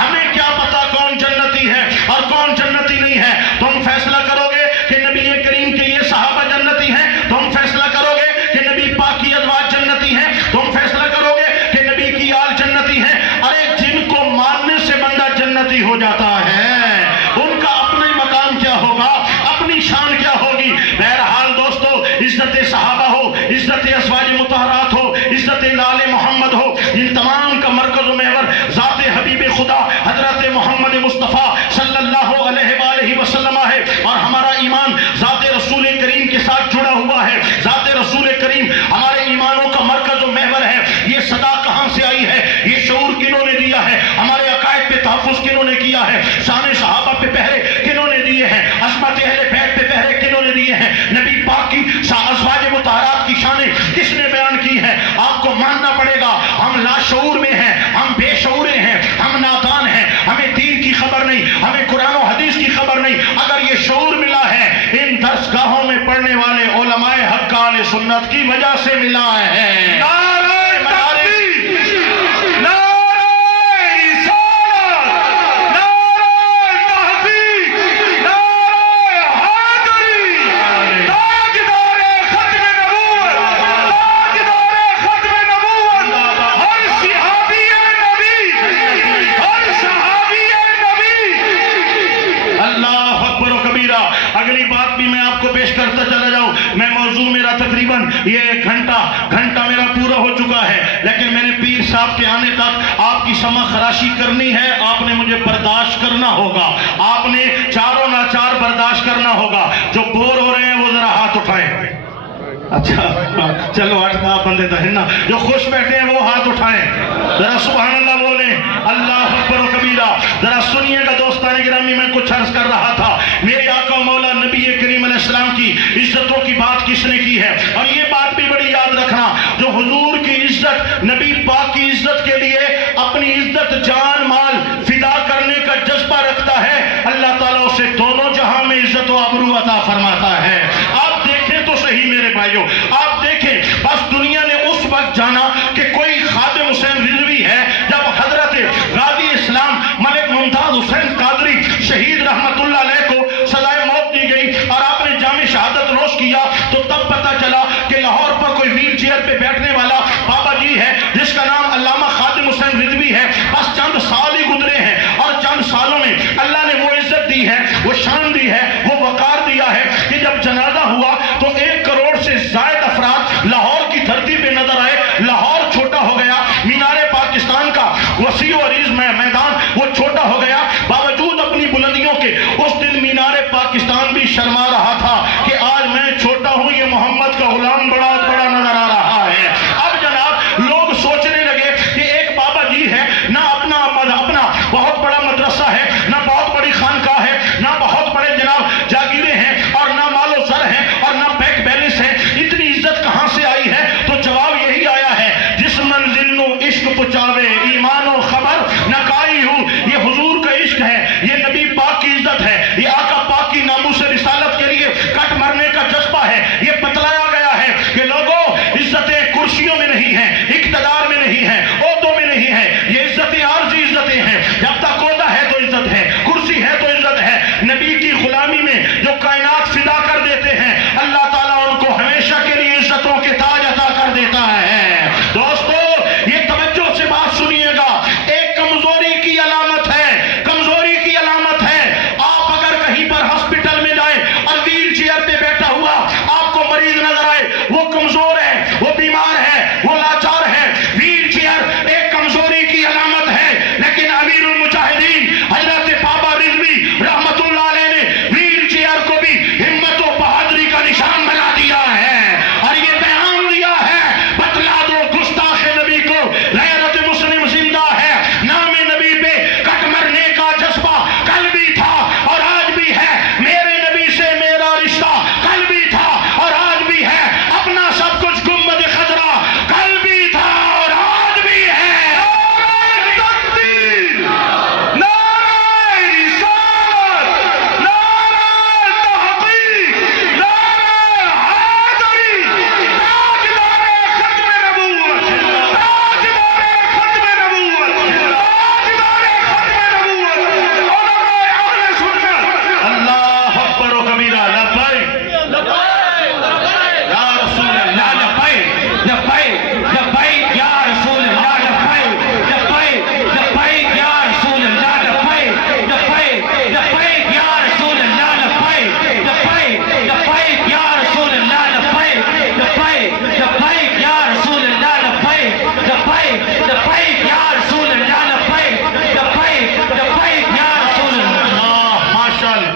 ہمیں کیا پتا کون جنتی ہے اور کون جنتی نہیں ہے؟ تم فیصلہ کرو گے کہ نبی کریم کے یہ صحابہ جنتی ہیں، تم فیصلہ کرو گے کہ نبی پاک کی ازواج جنتی ہیں، تم فیصلہ کرو گے کہ نبی کی آل جنتی ہیں. ارے جن کو ماننے سے بندہ جنتی ہو جاتا ہے ان کا اپنے مقام کیا ہوگا، اپنی شان کیا ہوگی. بہرحال دوستو، عزت صحابہ ہو، عزت ازواج مطہرات ہو، عزت لال محمد ہو، ان تمام کا مرکز و محور ذات حبیب خدا حضرت محمد مصطفیٰ صلی اللہ علیہ وآلہ وسلم ہے. اور ہمارا ایمان ذات رسول کریم کے ساتھ جڑا ہوا ہے. ذات رسول کریم ہمارے ایمانوں کا مرکز و محور ہے. یہ صدا کہاں سے آئی ہے؟ یہ شعور کنہوں نے دیا ہے؟ ہمارے عقائد پہ تحفظ کنہوں نے کیا ہے؟ شان صحابہ پہ پہرے کنہوں نے دیے ہیں؟ عصمت اہل بیت پہ پہرے کنہوں نے دیے ہیں؟ نبی پاک کی ازواج مطہرات کی شانیں کس نے بیان کی ہیں؟ آپ کو ماننا پڑے گا ہم لاشعور میں ہیں، ہم بے شعورے ہیں، ہم نادان ہیں، ہمیں دین کی خبر نہیں، ہمیں قرآن و حدیث کی خبر نہیں. اگر یہ شعور ملا ہے ان درس گاہوں میں پڑھنے والے علماء حق اہل سنت کی وجہ سے ملا ہے. اللہ یہ گھنٹہ میرا پورا ہو چکا ہے، لیکن میں نے پیر صاحب کے آنے تک آپ کی شمع خراشی کرنی ہے، آپ نے مجھے برداشت کرنا ہوگا، آپ نے چاروں ناچار برداشت کرنا ہوگا۔ جو بور ہو رہے ہیں وہ ذرا ہاتھ اٹھائیں۔ اچھا چلو 8 بندے تو ہیں نا، جو خوش بیٹھے ہیں وہ ہاتھ اٹھائیں، ذرا سبحان اللہ بولیں، اللہ اکبر و کبیرہ۔ ذرا سنیے گا دوستان گرامی، میں کچھ عرض کر رہا تھا، میرے آقا مولا نبی کریم علیہ السلام کی عزتوں کی بات کس نے کی ہے، اور یہ بات بھی بڑی یاد رکھنا، جو حضور کی عزت، نبی پاک کی عزت کے لیے اپنی عزت جان مال فدا کرنے کا جذبہ رکھتا ہے، اللہ تعالیٰ اسے دونوں جہاں میں عزت و آبرو عطا فرماتا ہے۔ آپ دیکھیں تو صحیح میرے بھائیوں، آپ دیکھیں، بس دنیا نے اس وقت جانا کہ کوئی خادم حسین رضوی ہے جب حضرت غازی اسلام ملک ممتاز حسین قادری شہید رحمت اللہ علیہ کو سزائے موت دی گئی اور آپ نے جام شہادت نوش کیا، تو تب پتہ چلا کہ لاہور پر کوئی ویل چیئر پہ بیٹھنے والا بابا جی ہے جس کا نام علامہ خادم حسین رضوی ہے۔ بس چند سال ہی گزرے ہیں اور چند سالوں میں اللہ نے وہ عزت دی ہے، وہ شان دی ہے، وہ وقار دیا ہے کہ جب جنازہ ہوا تو 1 کروڑ سے زائد افراد لاہور کی دھرتی پہ نظر آئے۔ لاہور چھوٹا ہو گیا، مینار پاکستان کا وسیع و عریض میدان وہ چھوٹا ہو گیا، باوجود اپنی بلندیوں کے اس دن مینار پاکستان بھی شرما رہا تھا کہ آج میں چھوٹا ہوں، یہ محمد کا غلام بڑا نظر آ رہا ہے۔ اب جناب لوگ سوچنے لگے کہ ایک بابا جی ہے، نہ اپنا بہت بڑا مدرسہ ہے، نہ بہت بڑی خانقاہ ہے، نہ بہت بڑے جناب جاگیریں ہیں، اور نہ مال و زر ہیں، اور نہ بینک بیلنس ہے، اتنی عزت کہاں سے آئی ہے؟ تو جواب یہی آیا ہے، جس منزل نو عشق پچاوے ایمان و خبر نکائی ہوں، یہ حضور کا عشق ہے، یہ نبی پاک کی عزت ہے، یہ آقا پاک کی ناموس رسالت کے لیے کٹ مرنے کا جذبہ ہے۔ یہ بتلایا گیا ہے کہ لوگوں، عزتیں کرسیوں میں نہیں ہیں، اقتدار میں نہیں ہیں، عہدوں میں نہیں ہیں، یہ عزتیں عارضی عزتیں ہیں۔ جب تک عہدہ ہے تو عزت ہے، کرسی ہے تو عزت ہے۔ نبی کی غلامی میں جو کائنات فدا کر دیتے ہیں، اللہ تعالیٰ ان کو ہمیشہ کے لیے عزتوں کے تاج عطا کر دیتا ہے۔ دوستو یہ توجہ سے بات سنیے گا، ایک کمزوری کی علامت ہے، کمزوری کی علامت ہے، آپ اگر کہیں پر ہاسپٹل میں جائیں اور ویل چیئر پہ بیٹھا ہوا آپ کو مریض نظر آئے، وہ کمزور ہے، وہ بیمار ہے، وہ لاچار ہے۔ ویل چیئر ایک کمزوری کی علامت ہے، لیکن امیر المجاہدین حضرت بابا رضوی رحمت اللہ علیہ نے ویل چیئر کو بھی ہمت و بہادری کا نشان بنا دیا ہے، اور یہ بیان دیا ہے، بتلا دو گستاخ نبی کو غیرت مسلم زندہ ہے، نام نبی پہ کٹ مرنے کا جذبہ کل بھی تھا اور آج بھی ہے، میرے نبی سے میرا رشتہ کل بھی تھا اور آج بھی ہے، اپنا سب کچھ گنبد خضرا کل بھی تھا اور آج بھی ہے۔ نعرہ تکبیر، نعرہ رسالت، نعرہ تحقیق، نعرہ حیدری، تاجدار ختم نبوت، تاجدار ختم نبوت، تاجدار ختم نبوت، علماء اہل سنت۔ اللہ اکبر و کبیرہ، لبیک یا رسول اللہ، لبیک لبیک یا رسول اللہ، لبیک لبیک یا رسول اللہ، لبیک لبیک یا رسول اللہ، لبیک لبیک یا رسول اللہ، لبیک لبیک یا رسول اللہ، لبیک لبیک یا رسول اللہ، لبیک یا رسول اللہ۔ ماشاءاللہ،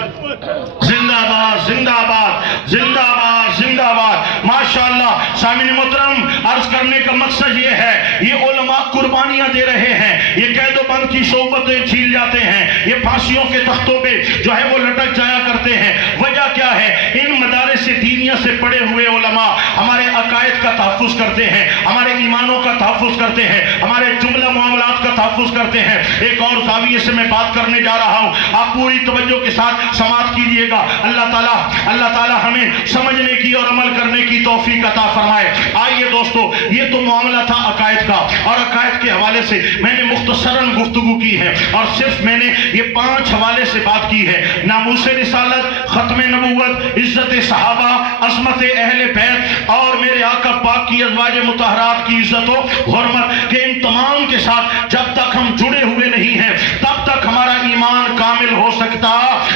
زندہ باد زندہ باد زندہ باد زندہ باد، ماشاءاللہ۔ سامعین محترم، عرض کرنے کا مقصد یہ ہے، یہ علماء قربانیاں دے رہے ہیں، یہ قید و بند کی صحبتیں چھیل جاتے ہیں، یہ پھانسیوں کے تختوں پہ جو ہے وہ لٹک جایا کرتے ہیں۔ وجہ کیا ہے؟ ان مدارس دینیہ سے پڑے ہوئے علماء ہمارے عقائد کا تحفظ کرتے ہیں، ہمارے ایمانوں کا تحفظ کرتے ہیں، ہمارے جملہ معاملات کا تحفظ کرتے ہیں۔ ایک اور زاویے سے میں بات کرنے جا رہا ہوں، آپ پوری توجہ کے ساتھ سماعت کیجئے گا۔ اللہ تعالیٰ ہمیں سمجھنے کی اور عمل کرنے کی توفیق عطا فرمائے۔ آئیے دوستو، یہ تو معاملہ تھا عقائد کا، اور عقائد کے حوالے سے میں نے مختصراً گفتگو کی ہے، اور صرف میں نے یہ 5 حوالے سے بات کی ہے: ناموس رسالت، ختم نبوت، عزت صحابہ، عظمت اہل بیت، اور میرے آقا پاک کی ازواج مطہرات کی عزت و حرمت، کہ ان تمام کے ساتھ جب تک ہم جڑے ہوئے نہیں ہیں تب تک ہمارا ایمان کامل ہو سکتا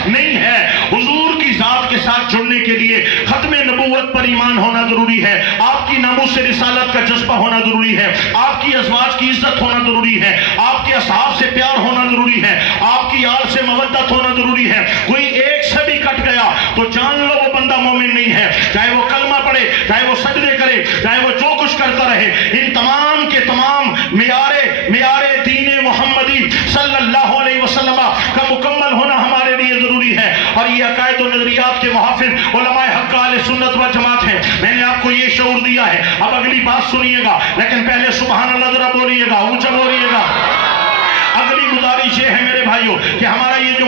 نہیں ہے۔ حضور کی ذات کے ساتھ جڑنے کے لیے ختم نبوت پر ایمان ہونا ضروری ہے، آپ کی ناموس رسالت کا جذبہ ہونا ضروری ہے، آپ کی ازواج کی عزت ہونا ضروری ہے، آپ کے اصحاب سے پیار ہونا ضروری ہے، آپ کی آل سے مودت ہونا ضروری ہے۔ کوئی ایک سے بھی کٹ گیا تو جان لو وہ بندہ مومن نہیں ہے، چاہے وہ کلمہ پڑھے، چاہے وہ سجدے کرے، چاہے وہ جو کچھ کرتا رہے، ان تمام کے تمام معیار دین محمدی صلی اللہ علیہ وسلم کا مکمل ہونا ہمارے لیے ضروری ہے۔ اور یہ عقائد و نظریات کے محافظ علماء حق اہل سنت و جماعت ہیں۔ میں نے آپ کو یہ شعور دیا ہے، اب اگلی بات سنیے گا، لیکن پہلے سبحان اللہ ذرا بولیے گا، اونچا بولیے گا۔ اگلی گزارش یہ ہے میرے بھائیوں کہ ہمارا یہ جو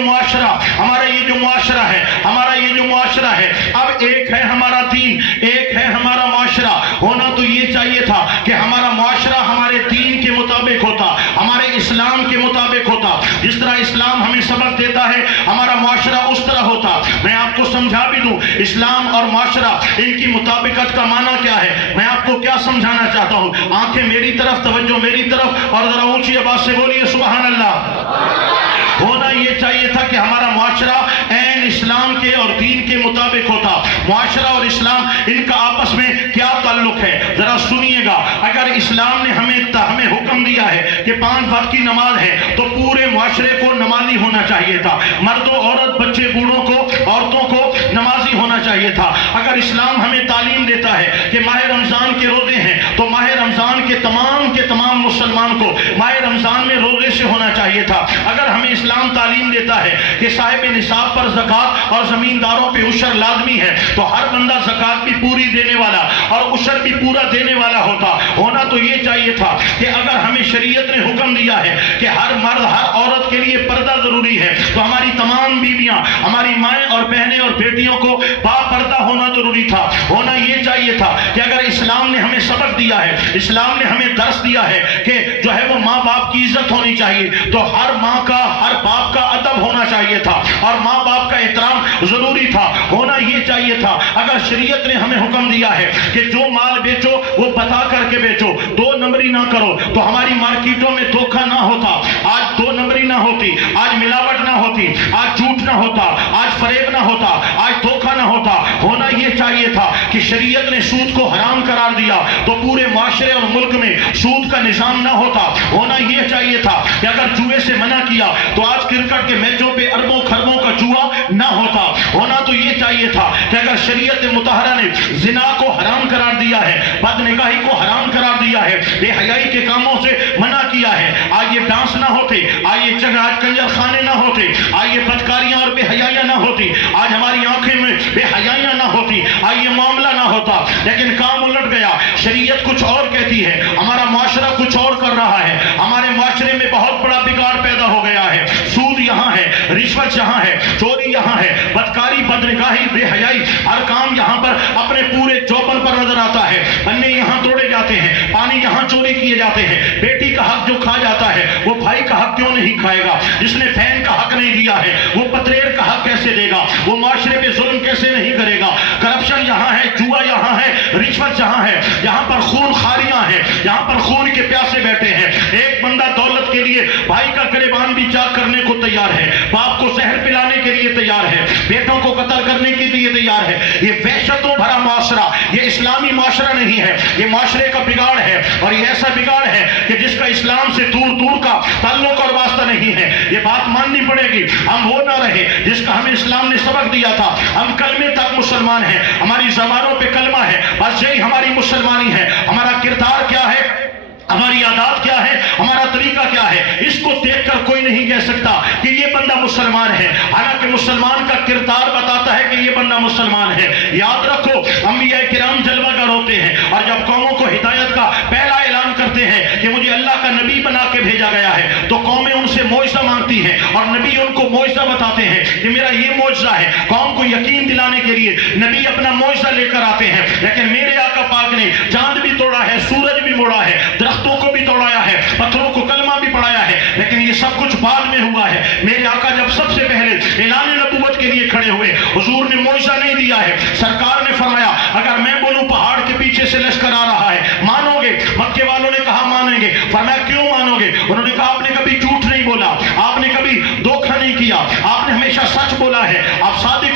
معاشرہ ہے، اب ایک ہے ہمارا دین، ایک ہے ہمارا معاشرہ۔ ہونا تو یہ چاہیے تھا کہ ہمارا معاشرہ ہمارے دین کے مطابق ہوتا، ہمارے اسلام کے مطابق ہوتا، جس طرح اسلام ہمیں سبق دیتا ہے ہمارا معاشرہ اس طرح ہوتا۔ میں آپ کو سمجھا بھی دوں اسلام اور معاشرہ ان کی مطابقت کا معنی کیا ہے، میں آپ کو کیا سمجھانا چاہتا ہوں۔ آنکھیں میری طرف، توجہ میری طرف، اور ذرا اونچی آواز سے بولیے سبحان اللہ۔ ہونا یہ چاہیے تھا کہ ہمارا معاشرہ عین اسلام کے اور دین کے مطابق ہوتا۔ معاشرہ اور اسلام ان کا آپس میں کیا تعلق ہے ذرا سنیے گا۔ اگر اسلام نے ہمیں حکم دیا ہے کہ 5 وقت کی نماز ہے تو پورے معاشرے کو نمازی ہونا چاہیے تھا، مردوں، عورت، بچے، بوڑھوں کو، عورتوں کو نمازی ہونا چاہیے تھا۔ اگر اسلام ہمیں تعلیم دیتا ہے کہ ماہ رمضان کے روزے ہیں تو ماہ رمضان کے تمام مسلمان کو ماہ رمضان میں روزے سے ہونا چاہیے تھا۔ اگر ہمیں اسلام تعلیم دیتا ہے کہ صاحب نصاب پر زکوٰۃ اور زمینداروں پہ عشر لازمی ہے تو ہر بندہ زکوٰۃ بھی پوری دینے والا اور عشر بھی پورا دینے والا ہوتا۔ ہونا تو یہ چاہیے تھا کہ اگر ہمیں شریعت نے حکم دیا ہے کہ ہر مرد ہر عورت کے لیے پردہ ضروری ہے تو ہماری تمام بیویاں، ہماری مائیں اور بہنیں اور بیٹیوں کو با پردہ ہونا ضروری تھا۔ ہونا یہ چاہیے تھا کہ اگر اسلام نے ہمیں سبق دیا ہے، اسلام نے ہمیں درس دیا ہے کہ جو ہے وہ ماں باپ کی عزت ہونی چاہیے تو ہر ماں کا، ہر باپ کا ادب ہونا چاہیے تھا اور ماں باپ کا احترام ضروری تھا۔ ہونا یہ چاہیے تھا اگر شریعت نے ہمیں حکم دیا ہے کہ جو مال بیچو وہ بتا کر کے بیچو، 2 نمبری نہ کرو، تو ہماری مارکیٹوں میں دھوکہ نہ ہوتا، آج 2 نمبری نہ ہوتی، آج ملاوٹ نہ ہوتی، آج جھوٹ نہ ہوتا، آج فریب نہ ہوتا، آج دھوکہ نہ ہوتا۔ ہونا یہ چاہیے تھا کہ شریعت نے سود کو حرام قرار دیا تو پورے معاشرے اور ملک میں سود کا نظام نہ ہوتا۔ ہونا یہ چاہیے تھا کہ اگر جوئے سے منع کیا تو آج کرکٹ کے میچوں پہ اربوں خربوں کا جوا نہ ہوتا۔ ہونا تو یہ چاہیے تھا کہ اگر شریعت مطہرہ نے زنا کو حرام قرار دیا ہے، بد نگاہی کو حرام قرار دیا ہے، بے حیائی کے کاموں سے منع کیا ہے، آج یہ ڈانس نہ ہوتے، آج یہ آج کنجر خانے نہ ہوتے، آج یہ بدکاریاں اور بے حیائیاں نہ ہوتی، آج ہماری آنکھیں میں بے حیائیاں نہ ہوتی، آج یہ معاملہ نہ ہوتا۔ لیکن کام الٹ گیا، شریعت کچھ اور کہتی ہے، ہمارا معاشرہ کچھ اور کر رہا ہے، ہمارے معاشرے میں بہت بڑا بگاڑ پیدا ہو گیا ہے۔ سود یہاں ہے، رشوت یہاں ہے، چوری یہاں ہے، بدکاری، بدنگاہی، بے حیائی، ہر کام یہاں پر اپنے پورے چوپن پر نظر آتا ہے۔ بنے یہاں توڑے جاتے ہیں، پانی یہاں چوری کیے جاتے ہیں، بیٹی کا حق جو کھا جاتا ہے وہ بھائی کا حق کیوں نہیں کھائے گا؟ جس نے بہن کا حق نہیں دیا ہے وہ پتریر کا حق کیسے دے گا؟ وہ معاشرے پہ ظلم کیسے نہیں کرے گا؟ کرپشن یہاں ہے، جوا یہاں ہے، رشوت یہاں ہے، یہاں پر خون خاریاں ہیں، یہاں پر خون کے پیاسے بیٹھے ہیں۔ ایک بندہ دولت کے لیے بھائی کا گریبان بھی چاک کرنے کو تیار ہے، باپ کو زہر پلانے کے لیے تیار ہے، بیٹوں کو قتل کرنے کے لیے تیار ہے۔ یہ وحشتوں بھرا معاشرہ، یہ اسلامی معاشرہ نہیں ہے، یہ معاشرے کا بگاڑ ہے، اور یہ ایسا بگاڑ ہے کہ جس کا اسلام سے دور دور کا تعلق اور واسطہ نہیں ہے۔ یہ بات ماننی پڑے گی، ہم وہ نہ رہے جس کا ہمیں اسلام نے سبق دیا تھا۔ ہم کلمے تک مسلمان ہیں، ہماری زبانوں پہ کلمہ ہے، بس یہی ہماری مسلمانی ہے۔ ہمارا کردار کیا ہے، ہماری عادات کیا ہے، ہمارا طریقہ کیا ہے، اس کو دیکھ کر کوئی نہیں کہہ سکتا کہ یہ بندہ مسلمان ہے، حالانکہ مسلمان کا کردار بتاتا ہے کہ یہ بندہ مسلمان ہے۔ یاد رکھو انبیاء کرام جلوہ گر ہوتے ہیں، اور جب قوموں کو ہدایت کا پہلا اعلان کرتے ہیں کہ مجھے اللہ کا نبی بنا کے بھیجا گیا ہے تو قومیں ان سے معجزہ مانگتی ہیں، اور نبی ان کو معجزہ بتاتے ہیں کہ میرا یہ معجزہ ہے۔ قوم کو یقین دلانے کے لیے نبی اپنا معجزہ لے کر آتے ہیں، لیکن میرے آقا پاک نے چاند بھی توڑا ہے، سورج بھی موڑا ہے، درختوں کو بھی توڑایا ہے، پتھروں کو کلمہ بھی پڑھایا ہے، لیکن یہ سب کچھ بعد میں ہوا ہے۔ میرے آقا جب سب سے پہلے اعلان نبوت کے لیے کھڑے ہوئے، حضور نے معجزہ نہیں دیا ہے، سرکار نے فرمایا اگر میں بولوں پہاڑ کے پیچھے سے لشکر آ رہا ہے مانو گے؟ مکے والوں نے کہا مانیں گے۔ فرمایا کیوں مانو گے؟ انہوں نے کہا آپ نے کبھی جھوٹ نہیں بولا، آپ نے کبھی دھوکہ نہیں کیا، آپ نے ہمیشہ سچ بولا ہے، آپ صادق